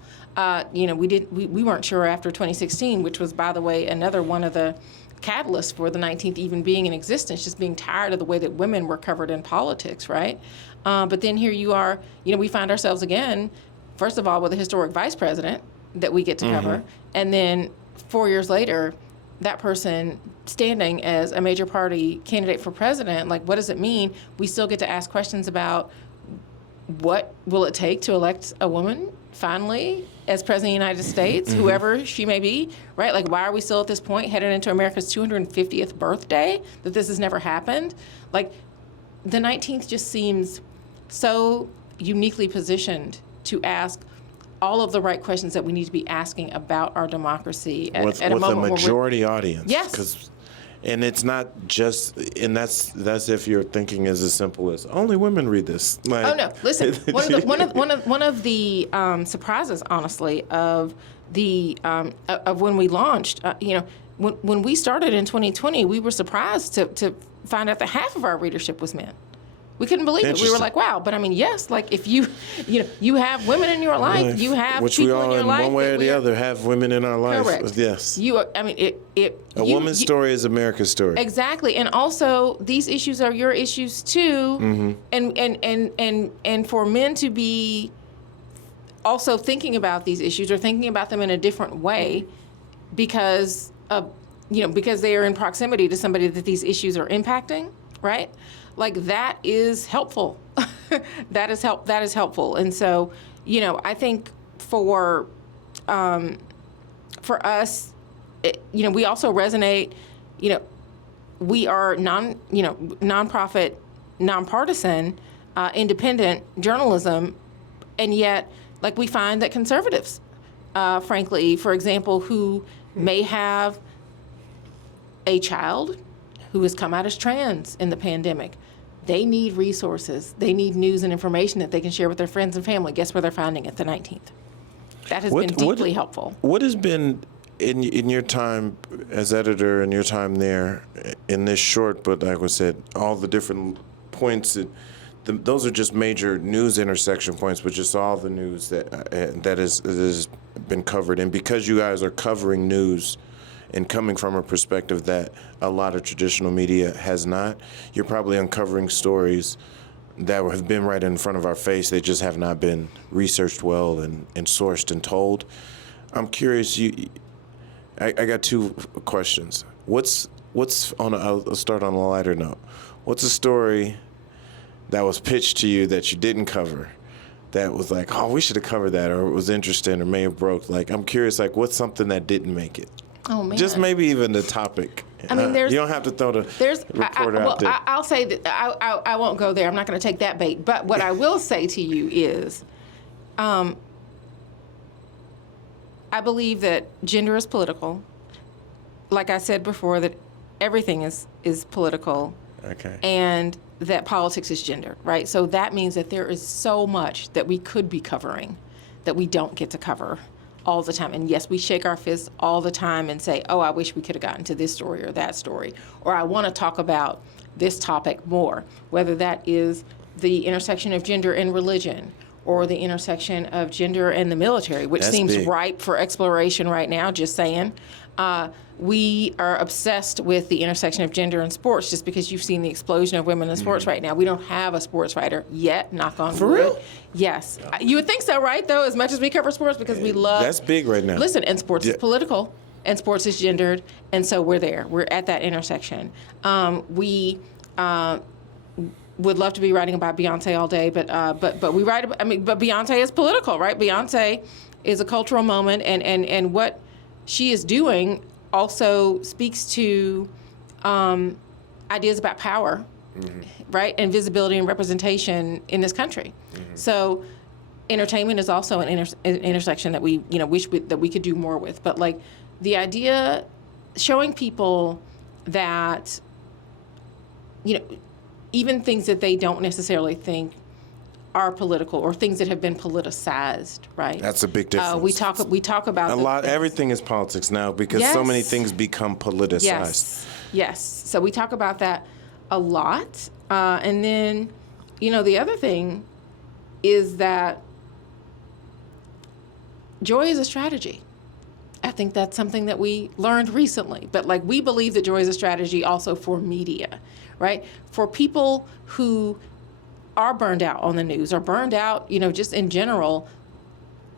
We weren't sure after 2016, which was, by the way, another one of the catalysts for the 19th even being in existence, just being tired of the way that women were covered in politics, right? But then here you are, we find ourselves again, first of all, with a historic vice president that we get to cover, and then 4 years later, that person standing as a major party candidate for president. Like, what does it mean? We still get to ask questions about what will it take to elect a woman finally as president of the United States, whoever she may be, right? Like, why are we still at this point headed into America's 250th birthday that this has never happened? Like, the 19th just seems so uniquely positioned to ask all of the right questions that we need to be asking about our democracy at a moment with a majority audience. Yes. And it's not just, and that's if your thinking is as simple as only women read this. Like, oh no! Listen, one of the surprises, honestly, of when we launched, when we started in 2020, we were surprised to find out that half of our readership was men. We couldn't believe it. We were like, wow. But I mean, yes, like if you have women in your life, you have which people we all in your life. One way or the other have women in our life. Correct. Yes. A woman's story is America's story. Exactly. And also these issues are your issues too. And for men to be also thinking about these issues or thinking about them in a different way because they are in proximity to somebody that these issues are impacting, right? Like, that is helpful. That is helpful. And so, I think for us, we also resonate we are nonprofit, nonpartisan, independent journalism, and yet, like, we find that conservatives, frankly, for example, who may have a child who has come out as trans in the pandemic, they need resources. They need news and information that they can share with their friends and family. Guess where they're finding it? The 19th. That has been deeply helpful. What has been, in your time as editor and your time there, in this short, but like I said, all the different points, those are just major news intersection points, but just all the news that has been covered. And because you guys are covering news and coming from a perspective that a lot of traditional media has not, you're probably uncovering stories that have been right in front of our face. They just have not been researched well and sourced and told. I'm curious, I got two questions. I'll start on a lighter note. What's a story that was pitched to you that you didn't cover, that was like, oh, we should have covered that, or it was interesting, or may have broke? Like, I'm curious, like, what's something that didn't make it? Oh, man. Just maybe even the topic. I mean, you don't have to throw the reporter out there. I'll say that I won't go there. I'm not going to take that bait. But what I will say to you is, I believe that gender is political. Like I said before, that everything is political. Okay. And that politics is gendered, right? So that means that there is so much that we could be covering that we don't get to cover all the time. And yes, we shake our fists all the time and say, oh, I wish we could have gotten to this story or that story, or I want to talk about this topic more, whether that is the intersection of gender and religion, or the intersection of gender and the military, which seems ripe for exploration right now, just saying. We are obsessed with the intersection of gender and sports just because you've seen the explosion of women in sports right now. We don't have a sports writer yet, knock on wood. For real? Yes. You would think so, right, though, as much as we cover sports, because we love... That's big right now. Listen, and sports is political, and sports is gendered, and so we're there. We're at that intersection. We would love to be writing about Beyonce all day, but we write about... but Beyonce is political, right? Beyonce is a cultural moment, and what she is doing also speaks to ideas about power, right, and visibility and representation in this country. So, entertainment is also an intersection that we wish that we could do more with. But like the idea, showing people that even things that they don't necessarily think are political, or things that have been politicized, right? That's a big difference. We talk about everything is politics now, because so many things become politicized. Yes. So we talk about that a lot, and then the other thing is that joy is a strategy. I think that's something that we learned recently, but like we believe that joy is a strategy also for media, right? For people who are burned out on the news, or burned out, just in general,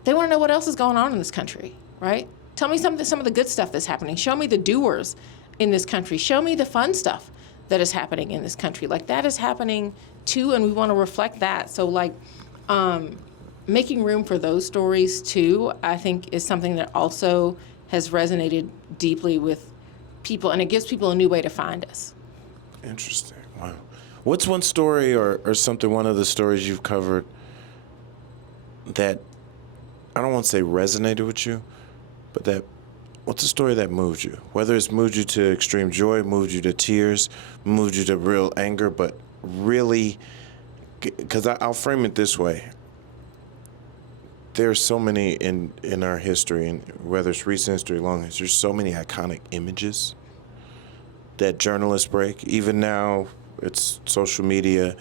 they want to know what else is going on in this country, right? Tell me some of the good stuff that's happening. Show me the doers in this country. Show me the fun stuff that is happening in this country. Like, that is happening too, and we want to reflect that. So like, making room for those stories too, I think, is something that also has resonated deeply with people, and it gives people a new way to find us. Interesting. Wow. What's one story or something, one of the stories you've covered that, I don't want to say resonated with you, but what's a story that moved you? Whether it's moved you to extreme joy, moved you to tears, moved you to real anger, but really, because I'll frame it this way. There's so many in our history, and whether it's recent history, long history, there's so many iconic images that journalists break. Even now, it's social media,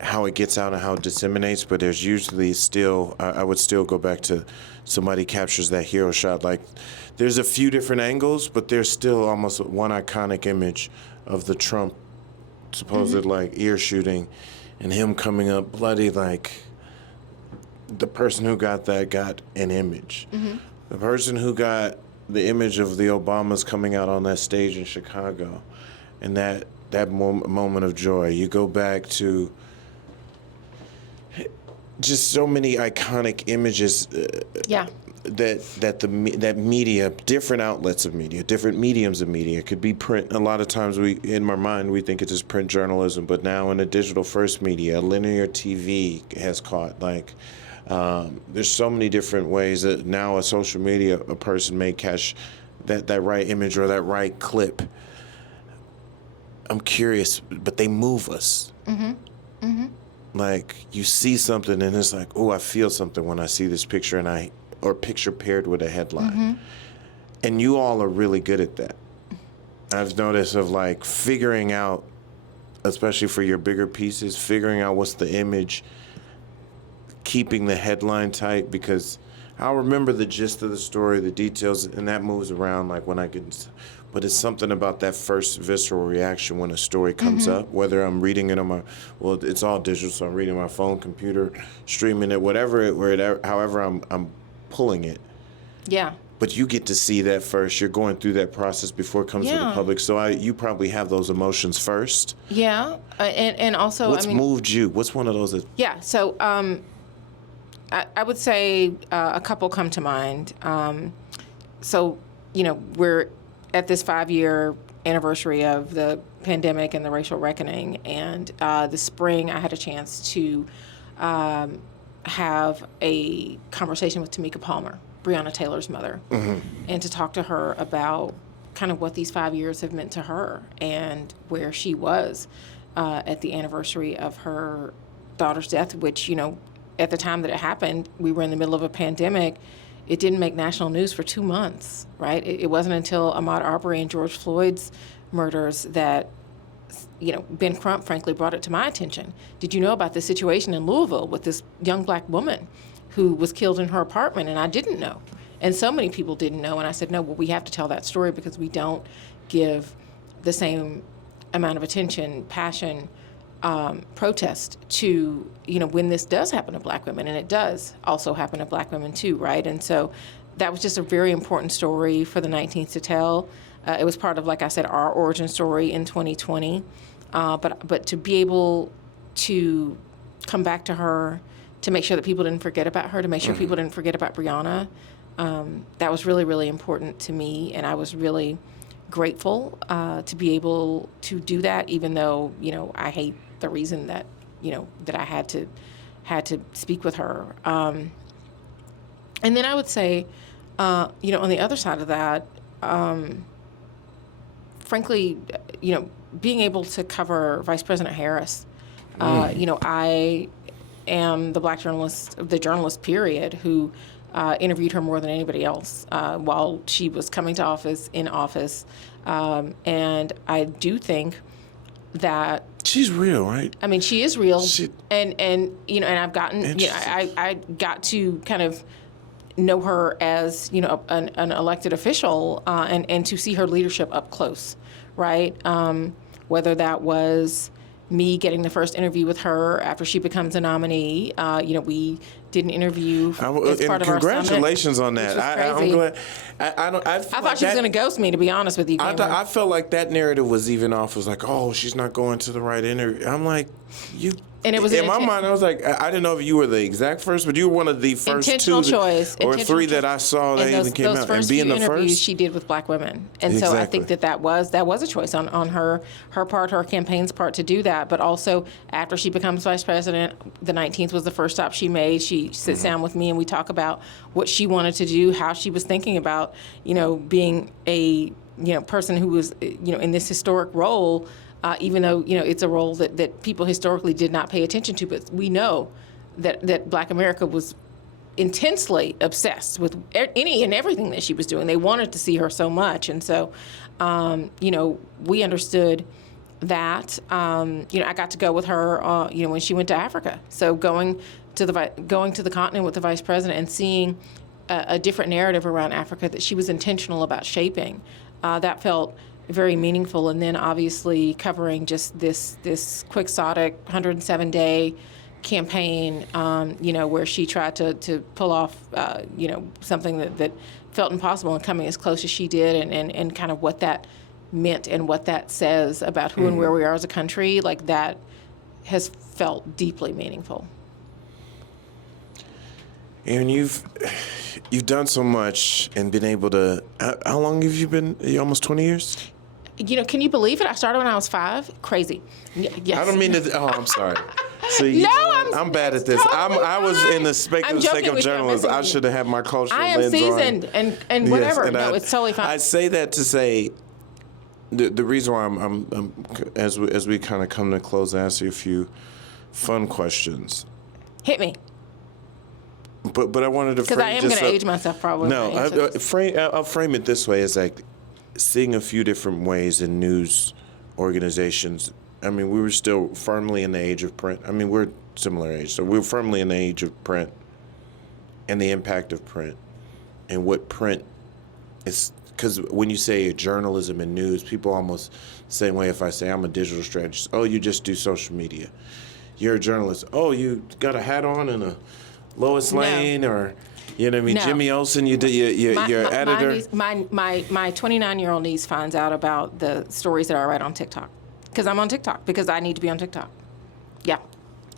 how it gets out and how it disseminates, but there's usually still, I would still go back to somebody captures that hero shot. Like, there's a few different angles, but there's still almost one iconic image of the Trump supposed like ear shooting, and him coming up bloody. Like, the person who got that got an image. The person who got the image of the Obamas coming out on that stage in Chicago, and that moment of joy. You go back to just so many iconic images. that media, different outlets of media, different mediums of media, could be print. A lot of times in my mind, we think it's just print journalism, but now in a digital first media, linear TV has caught, like, there's so many different ways that now a social media, a person may catch that right image or that right clip. I'm curious, but they move us. Mm-hmm. Mm-hmm. Like, you see something and it's like, oh, I feel something when I see this picture or picture paired with a headline. Mm-hmm. And you all are really good at that. I've noticed of like figuring out, especially for your bigger pieces, figuring out what's the image, keeping the headline tight, because I'll remember the gist of the story, the details, and that moves around like when I get. But it's something about that first visceral reaction when a story comes up, whether I'm reading it on it's all digital, so I'm reading on my phone, computer, streaming it, however I'm pulling it. Yeah. But you get to see that first. You're going through that process before it comes to the public. So you probably have those emotions first. Yeah, and also, what's moved you? What's one of those? Yeah. So I would say a couple come to mind. So we're at this 5-year anniversary of the pandemic and the racial reckoning, and this spring I had a chance to have a conversation with Tamika Palmer, Breonna Taylor's mother, and to talk to her about kind of what these 5 years have meant to her and where she was at the anniversary of her daughter's death, which, at the time that it happened, we were in the middle of a pandemic. It didn't make national news for 2 months, right? It wasn't until Ahmaud Arbery and George Floyd's murders that, Ben Crump, frankly, brought it to my attention. Did you know about the situation in Louisville with this young black woman who was killed in her apartment? And I didn't know. And so many people didn't know. And I said, no, well, we have to tell that story because we don't give the same amount of attention, passion, protest to, when this does happen to black women, and it does also happen to black women too, right? And so that was just a very important story for the 19th to tell. It was part of, like I said, our origin story in 2020. But to be able to come back to her, to make sure that people didn't forget about her, to make sure people didn't forget about Breonna, that was really, really important to me, and I was really grateful to be able to do that, even though, I hate the reason that, that I had to speak with her. And then I would say, on the other side of that, frankly, being able to cover Vice President Harris, I am the black journalist, the journalist period, who interviewed her more than anybody else while she was coming to office, in office. And I do think that she's real, right? I mean, she is real, and I've gotten, I got to kind of know her as, an elected official, and to see her leadership up close, right? Whether that was me getting the first interview with her after she becomes a nominee. We did an interview as part of our summit. Congratulations on that. I'm glad. I thought she was going to ghost me, to be honest with you, Cameron. I felt like that narrative was even off. It was like, oh, she's not going to the right interview. I'm like, you. And it was in my mind, I was like, I didn't know if you were the exact first, but you were one of the first intentional two choice, or three that I saw that even came out. And being the first, she did with black women, and so I think that was a choice on her part, her campaign's part to do that. But also after she becomes vice president, the 19th was the first stop she made. She sits down with me and we talk about what she wanted to do, how she was thinking about, being a person who was in this historic role. Even though, it's a role that people historically did not pay attention to, but we know that Black America was intensely obsessed with any and everything that she was doing. They wanted to see her so much. And so, we understood that, I got to go with her, when she went to Africa. So going to the continent with the vice president and seeing a different narrative around Africa that she was intentional about shaping, that felt very meaningful. And then obviously covering just this quixotic 107-day campaign, where she tried to pull off, something that felt impossible, and coming as close as she did, and kind of what that meant and what that says about who and where we are as a country, like that has felt deeply meaningful. And you've done so much and been able to. How long have you been? Almost 20 years. Can you believe it? I started when I was 5. Crazy. Yes. I don't mean to. Oh, I'm sorry. See, No, I'm bad at this. totally I was in the sake I'm of joking with you. I'm journalism. I messing should have had my cultural I am lens seasoned on. and whatever. Yes, and No, it's totally fine. I say that to say the reason why I'm as we kind of come to close, I ask you a few fun questions. Hit me. But I wanted to Because I am going to age myself probably. No, I'll frame it this way: as like seeing a few different ways in news organizations. I mean, we were still firmly in the age of print. I mean, we're similar age, so we're firmly in the age of print and the impact of print and what print is. Because when you say journalism and news, people almost the same way. If I say I'm a digital strategist, oh, you just do social media. You're a journalist. Oh, you got a hat on and a Lois Lane, or you know what I mean, No. Jimmy Olsen. You're editor. My 29-year-old niece finds out about the stories that I write on TikTok because I'm on TikTok because I need to be on TikTok. Yeah.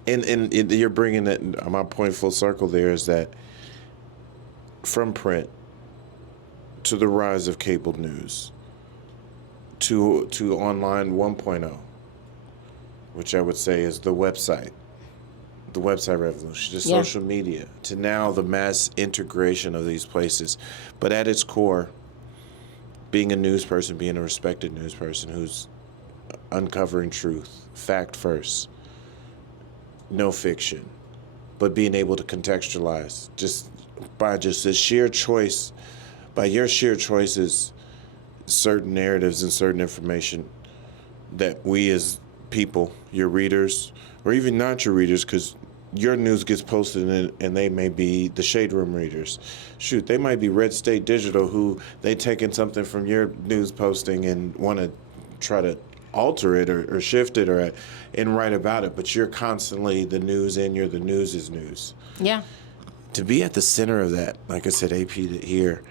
And you're bringing it. My point full circle there is that from print to the rise of cable news to online 1.0, which I would say is the website revolution, to social media, to now the mass integration of these places. But at its core, being a news person, being a respected news person who's uncovering truth, fact first, no fiction, but being able to contextualize just by just a sheer choice, by your sheer choices, certain narratives and certain information that we as people, your readers, or even not your readers, because your news gets posted and they may be the Shade Room readers. Shoot, they might be Red State Digital who they taken something from your news posting and want to try to alter it or shift it and write about it. But you're constantly the news and you're the news is news. Yeah. To be at the center of that, like I said, AP here,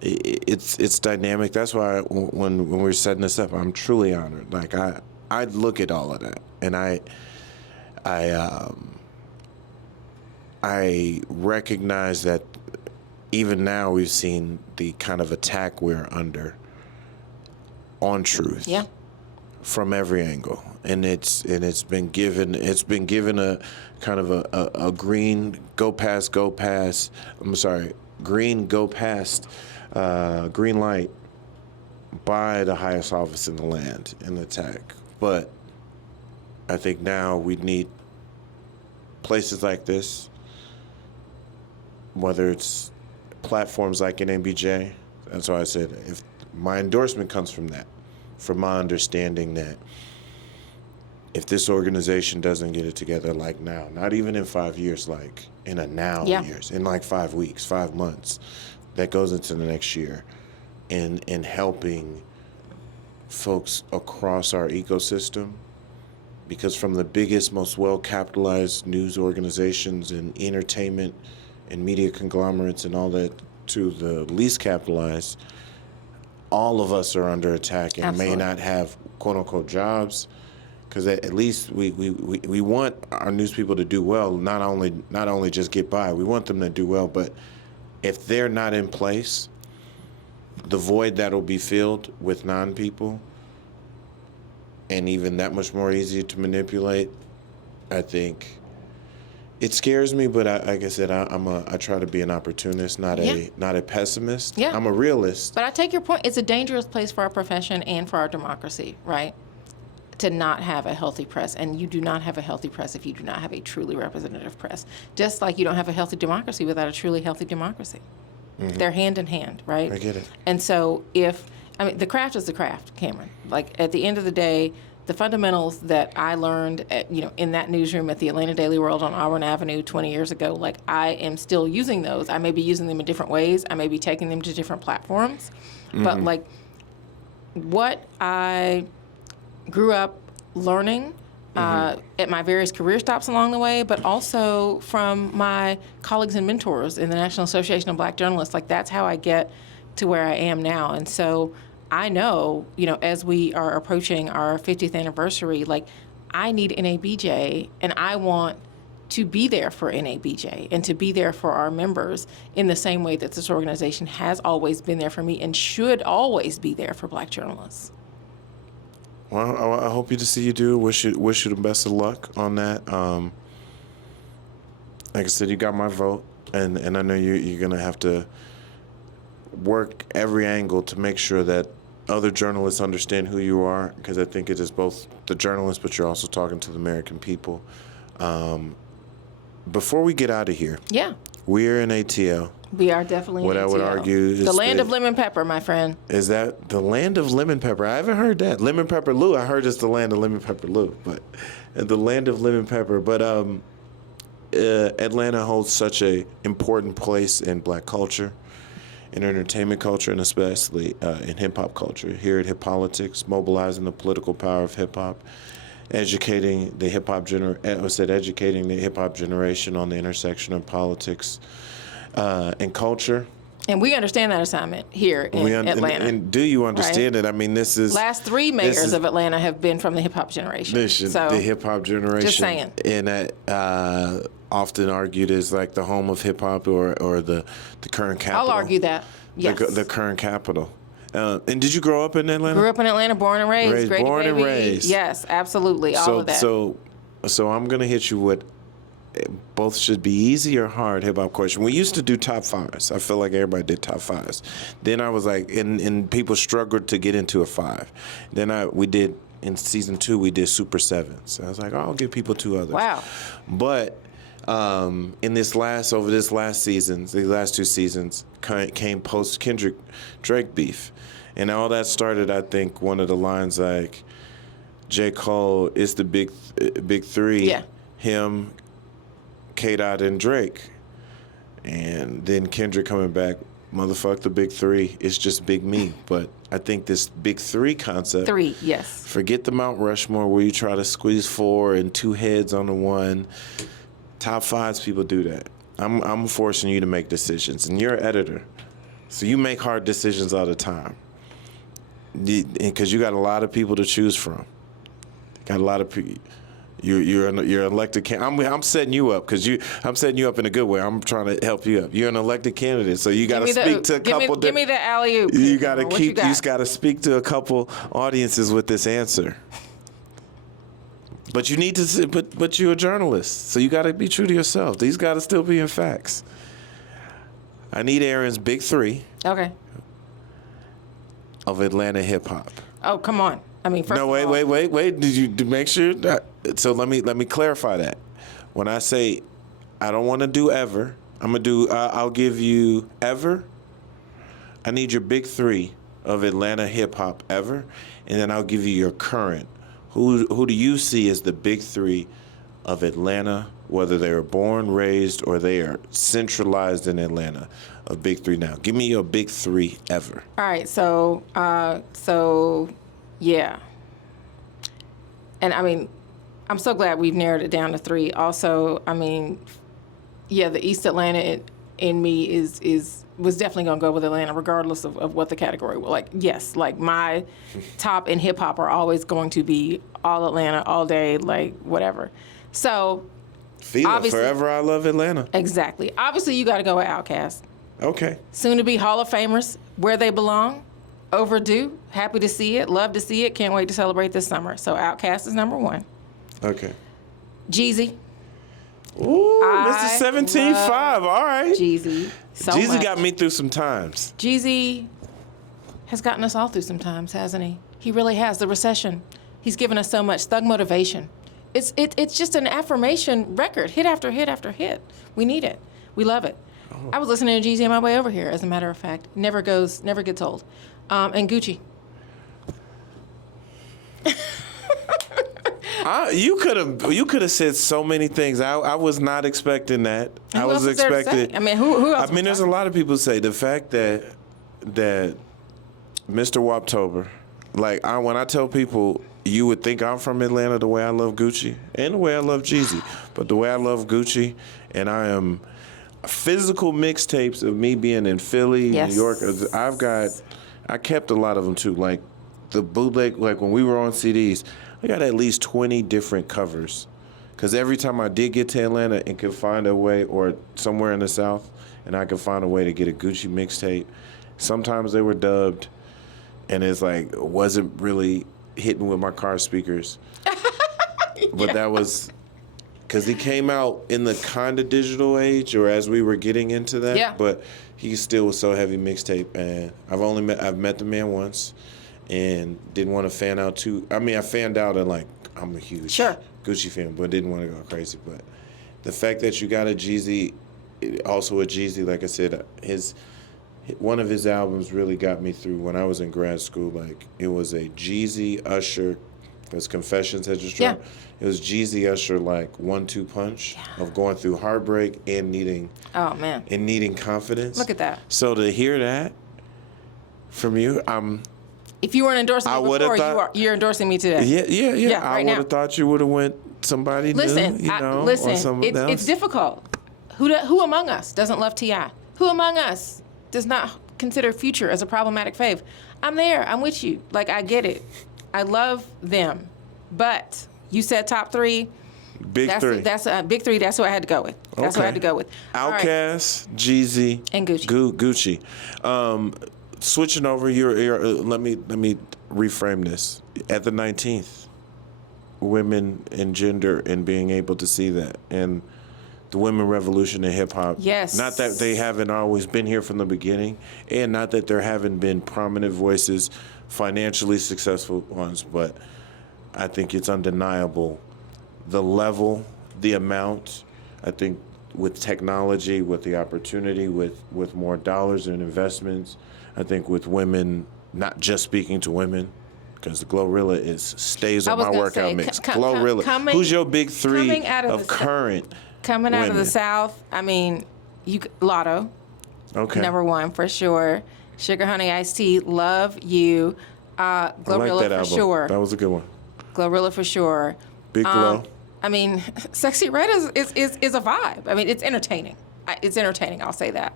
it's dynamic. That's why when we're setting this up, I'm truly honored. Like I look at all of that and I recognize that even now we've seen the kind of attack we're under on truth from every angle, and it's been given a kind of a green go past green light by the highest office in the land in attack. But I think now we need places like this, whether it's platforms like NABJ. That's why I said if my endorsement comes from that, from my understanding that if this organization doesn't get it together like now, not even in 5 years, like in a now years, in like 5 weeks, 5 months, that goes into the next year, in helping folks across our ecosystem, because from the biggest, most well-capitalized news organizations and entertainment and media conglomerates and all that to the least capitalized, all of us are under attack and may not have quote-unquote jobs, because at least we want our news people to do well, not only just get by. We want them to do well, but if they're not in place, the void that will be filled with non-people, and even that much more easy to manipulate, I think it scares me. But like I said, I try to be an opportunist, not a pessimist. Yeah. I'm a realist. But I take your point. It's a dangerous place for our profession and for our democracy, right? To not have a healthy press. And you do not have a healthy press if you do not have a truly representative press. Just like you don't have a healthy democracy without a truly healthy democracy. Mm-hmm. They're hand in hand, right? I get it. And so the craft is the craft, Cameron. Like at the end of the day, the fundamentals that I learned in that newsroom at the Atlanta Daily World on Auburn Avenue 20 years ago, like I am still using those. I may be using them in different ways. I may be taking them to different platforms. Mm-hmm. But like what I grew up learning at my various career stops along the way, but also from my colleagues and mentors in the National Association of Black Journalists. Like that's how I get to where I am now. And so I know, as we are approaching our 50th anniversary, like I need NABJ and I want to be there for NABJ and to be there for our members in the same way that this organization has always been there for me and should always be there for Black journalists. Well, I hope to see you do. Wish you the best of luck on that. Like I said, you got my vote, and I know you're gonna have to work every angle to make sure that other journalists understand who you are, because I think it is both the journalists, but you're also talking to the American people. Before we get out of here, we're in ATL. We are definitely in ATL. What I would argue is the land of lemon pepper, my friend. Is that the land of lemon pepper? I haven't heard that. Lemon pepper Lou. I heard it's the land of lemon pepper Lou, but the land of lemon pepper. But Atlanta holds such a important place in Black culture, in entertainment culture, and especially in hip hop culture. Here at Hip Politics, mobilizing the political power of hip hop, educating the hip hop generation on the intersection of politics and culture. And we understand that assignment here in Atlanta. And do you understand it? I mean, this is... Last 3 mayors of Atlanta have been from the hip-hop generation. The hip-hop generation. Just saying. And that often argued as like the home of hip-hop or the current capital. I'll argue that, yes. The current capital. And did you grow up in Atlanta? Grew up in Atlanta, born and raised. Born and raised. Yes, absolutely, all of that. So I'm going to hit you with... both should be easy or hard hip-hop question. We used to do top 5s. I feel like everybody did top 5s. Then I was like, and people struggled to get into a 5. Then we did, in season 2, we did Super 7s. I was like, I'll give people 2 others. Wow. But in these last 2 seasons, came post-Kendrick Drake beef. And all that started, I think, one of the lines like, J. Cole is the big 3. Yeah. Him, K-Dot, and Drake. And then Kendrick coming back, motherfuck the big 3, it's just big me. But I think this big 3 concept. 3, yes. Forget the Mount Rushmore where you try to squeeze 4 and 2 heads on the one. Top 5s, people do that. I'm forcing you to make decisions, and you're an editor. So you make hard decisions all the time. Because you got a lot of people to choose from. Got a lot of people. You're an elected candidate. I'm setting you up because I'm setting you up in a good way. I'm trying to help you up. You're an elected candidate, so you got to speak to a couple. Give me the alley-oop. You got to You just got to speak to a couple audiences with this answer. But you need to. But you're a journalist, so you got to be true to yourself. These got to still be in facts. I need Errin's big 3. Okay. Of Atlanta hip hop. Oh, come on. I mean, first of all, wait. Did you make sure that? So let me clarify that. When I say I don't want to do ever, I'm gonna do. I'll give you ever. I need your big 3 of Atlanta hip hop ever, and then I'll give you your current. Who do you see as the big 3 of Atlanta, whether they were born, raised, or they are centralized in Atlanta? Of big 3 now. Give me your big 3 ever. All right. So yeah. And I mean, I'm so glad we've narrowed it down to 3. Also, I mean, yeah, the East Atlanta in me was definitely gonna go with Atlanta, regardless of what the category was. Like, yes, like my top in hip hop are always going to be all Atlanta, all day, like whatever. So, feel it forever. I love Atlanta. Exactly. Obviously, you got to go with Outkast. Okay. Soon to be Hall of Famers, where they belong. Overdue. Happy to see it. Love to see it. Can't wait to celebrate this summer. So Outkast is number 1. Okay. Jeezy. Ooh, Mr. 17.5. All right. Jeezy. Jeezy got me through some times. Jeezy has gotten us all through some times, hasn't he? He really has. The recession. He's given us so much. Thug Motivation. It's just an affirmation record. Hit after hit after hit. We need it. We love it. Oh. I was listening to Jeezy on my way over here, as a matter of fact. Never gets old. And Gucci. You could have said so many things. I was not expecting that. And I was expecting. I mean, who else? I mean, there's a lot of people who say the fact that Mr. Woptober, like when I tell people, you would think I'm from Atlanta the way I love Gucci and the way I love Jeezy, but the way I love Gucci, and I am physical mixtapes of me being in Philly, yes. New York. I kept a lot of them too, like the bootleg. Like when we were on CDs, I got at least 20 different covers Because every time I did get to Atlanta and could find a way, or somewhere in the South, and I could find a way to get a Gucci mixtape, sometimes they were dubbed, and it's like, it wasn't really hitting with my car speakers. But that was, because he came out in the kind of digital age, or as we were getting into that. Yeah. But he still was so heavy mixtape, and I've met the man once, and didn't want to fan out too. I mean, I fanned out and like, I'm a huge Gucci fan, but didn't want to go crazy. But the fact that you got a Jeezy, also a Jeezy, like I said, one of his albums really got me through when I was in grad school. Like, it was a Jeezy Usher, because Confessions had just dropped. It was Jeezy Usher, like 1-2 punch of going through heartbreak and needing confidence. Look at that. So to hear that from you, if you weren't endorsing me before, you're endorsing me today. Yeah. I would have thought you would have went somebody new, or someone else. It's difficult. Who among us doesn't love T.I.? Who among us does not consider Future as a problematic fave? I'm there. I'm with you. Like, I get it. I love them. But you said top three. Big three. That's big three. That's what I had to go with. That's what I had to go with. Outkast, right. Jeezy, and Gucci. Switching over, let me reframe this. At the 19th, women and gender, and being able to see that, and the women revolution in hip hop. Yes. Not that they haven't always been here from the beginning, and not that there haven't been prominent voices, financially successful ones, but I think it's undeniable. The level, the amount, I think with technology, with the opportunity, with more dollars and investments, I think with women, not just speaking to women, because Glorilla stays on my workout mix. Glorilla. Who's your big three of current Coming out women? Of the South, I mean, Lotto. Okay. Number one, for sure. Sugar Honey Iced Tea, love you. Glorilla, I like that for album. sure. That was a good one. Glorilla for sure. Big Glow. I mean, Sexy Red is a vibe. I mean, it's entertaining. It's entertaining. I'll say that.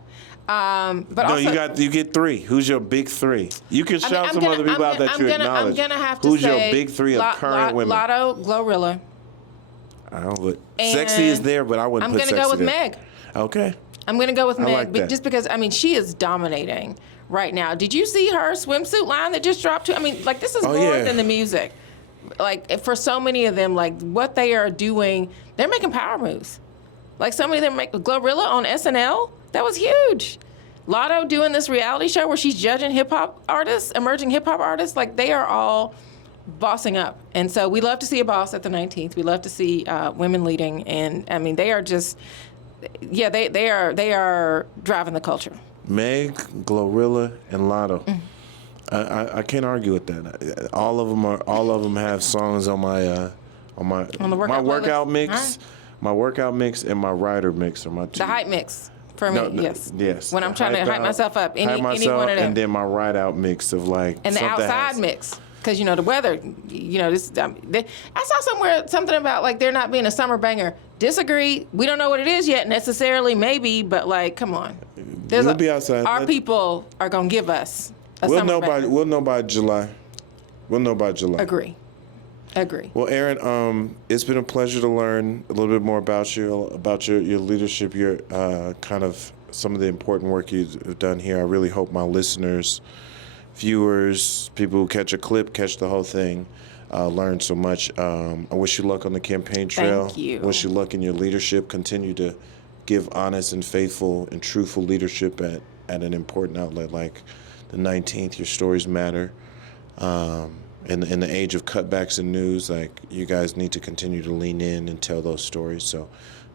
But no, also, you get three. Who's your big three? You can shout some other people out that you acknowledge. I'm gonna have to Who's say your big three of current women? Lotto, Glorilla. I don't look. Sexy is there, but I wouldn't put Sexy there. I'm gonna go with Meg. Okay. I'm gonna go with Meg, like that. Just because, I mean, she is dominating right now. Did you see her swimsuit line that just dropped? I mean, like, this is more than the music. Like, for so many of them, like, what they are doing, they're making power moves. Like, so many of them make Glorilla on SNL. That was huge. Lotto doing this reality show where she's judging hip-hop artists, emerging hip-hop artists. Like, they are all bossing up. And so we love to see a boss at the 19th. We love to see women leading. And, I mean, they are just, they are driving the culture. Meg, Glorilla, and Lotto. I can't argue with that. All of them have songs on my workout mix. Right. My workout mix and my rider mix are my two. The hype mix for me, yes. Yes. When I'm trying to hype myself up, any one of them. And then my ride out mix of like. And the outside mix, because the weather. I saw somewhere something about like there not being a summer banger. Disagree. We don't know what it is yet necessarily, maybe, but like, come on. We'll be outside. Our people are gonna give us. We'll know by July. Agree. Well, Errin, it's been a pleasure to learn a little bit more about you, about your leadership, your kind of some of the important work you've done here. I really hope my listeners, viewers, people who catch a clip, catch the whole thing, learn so much. I wish you luck on the campaign trail. Thank you. Wish you luck in your leadership. Continue to give honest and faithful and truthful leadership at an important outlet like the 19th. Your stories matter. In the age of cutbacks in news, like, you guys need to continue to lean in and tell those stories. So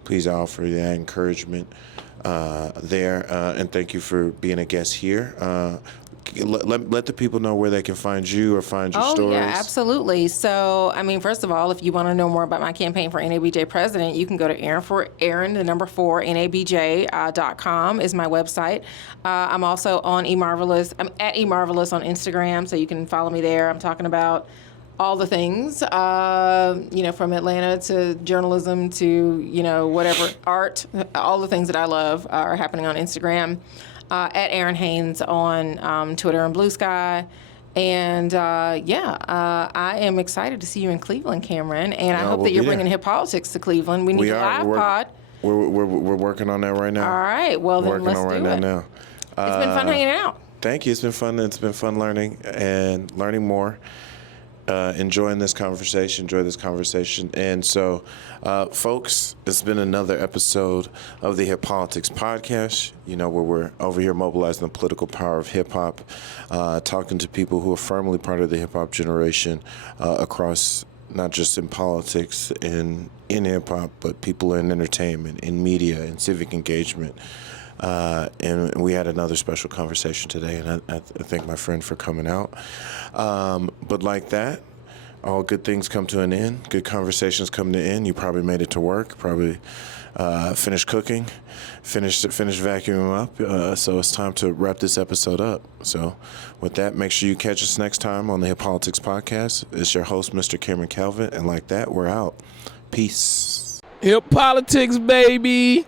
please offer that encouragement there. And thank you for being a guest here. Let the people know where they can find you or find your stories. Oh, yeah, absolutely. So, I mean, first of all, if you want to know more about my campaign for NABJ president, you can go to NABJ.com is my website. I'm also on eMarvelous. I'm at eMarvelous on Instagram, so you can follow me there. I'm talking about all the things, from Atlanta to journalism to, whatever, art. All the things that I love are happening on Instagram. At Errin Haines on Twitter and Blue Sky. And I am excited to see you in Cleveland, Cameron. And I hope we'll that you're be there. bringing hip politics to Cleveland. We need a live pod. We're working on that right now. All right. Well, then working let's on do right it. now. It's been fun hanging out. Thank you. It's been fun. It's been fun learning and learning more. Enjoying this conversation. Enjoy this conversation. And so, folks, it's been another episode of the Hip Politics Podcast, where we're over here mobilizing the political power of hip-hop, talking to people who are firmly part of the hip-hop generation across not just in politics and in hip-hop, but people in entertainment, in media, in civic engagement. And we had another special conversation today, and I thank my friend for coming out. But like that, all good things come to an end. Good conversations come to an end. You probably made it to work, probably finished cooking, finished vacuuming up. So it's time to wrap this episode up. So with that, make sure you catch us next time on the Hip Politics Podcast. It's your host, Mr. Cameron Calvin, and like that, we're out. Peace. Hip politics, baby.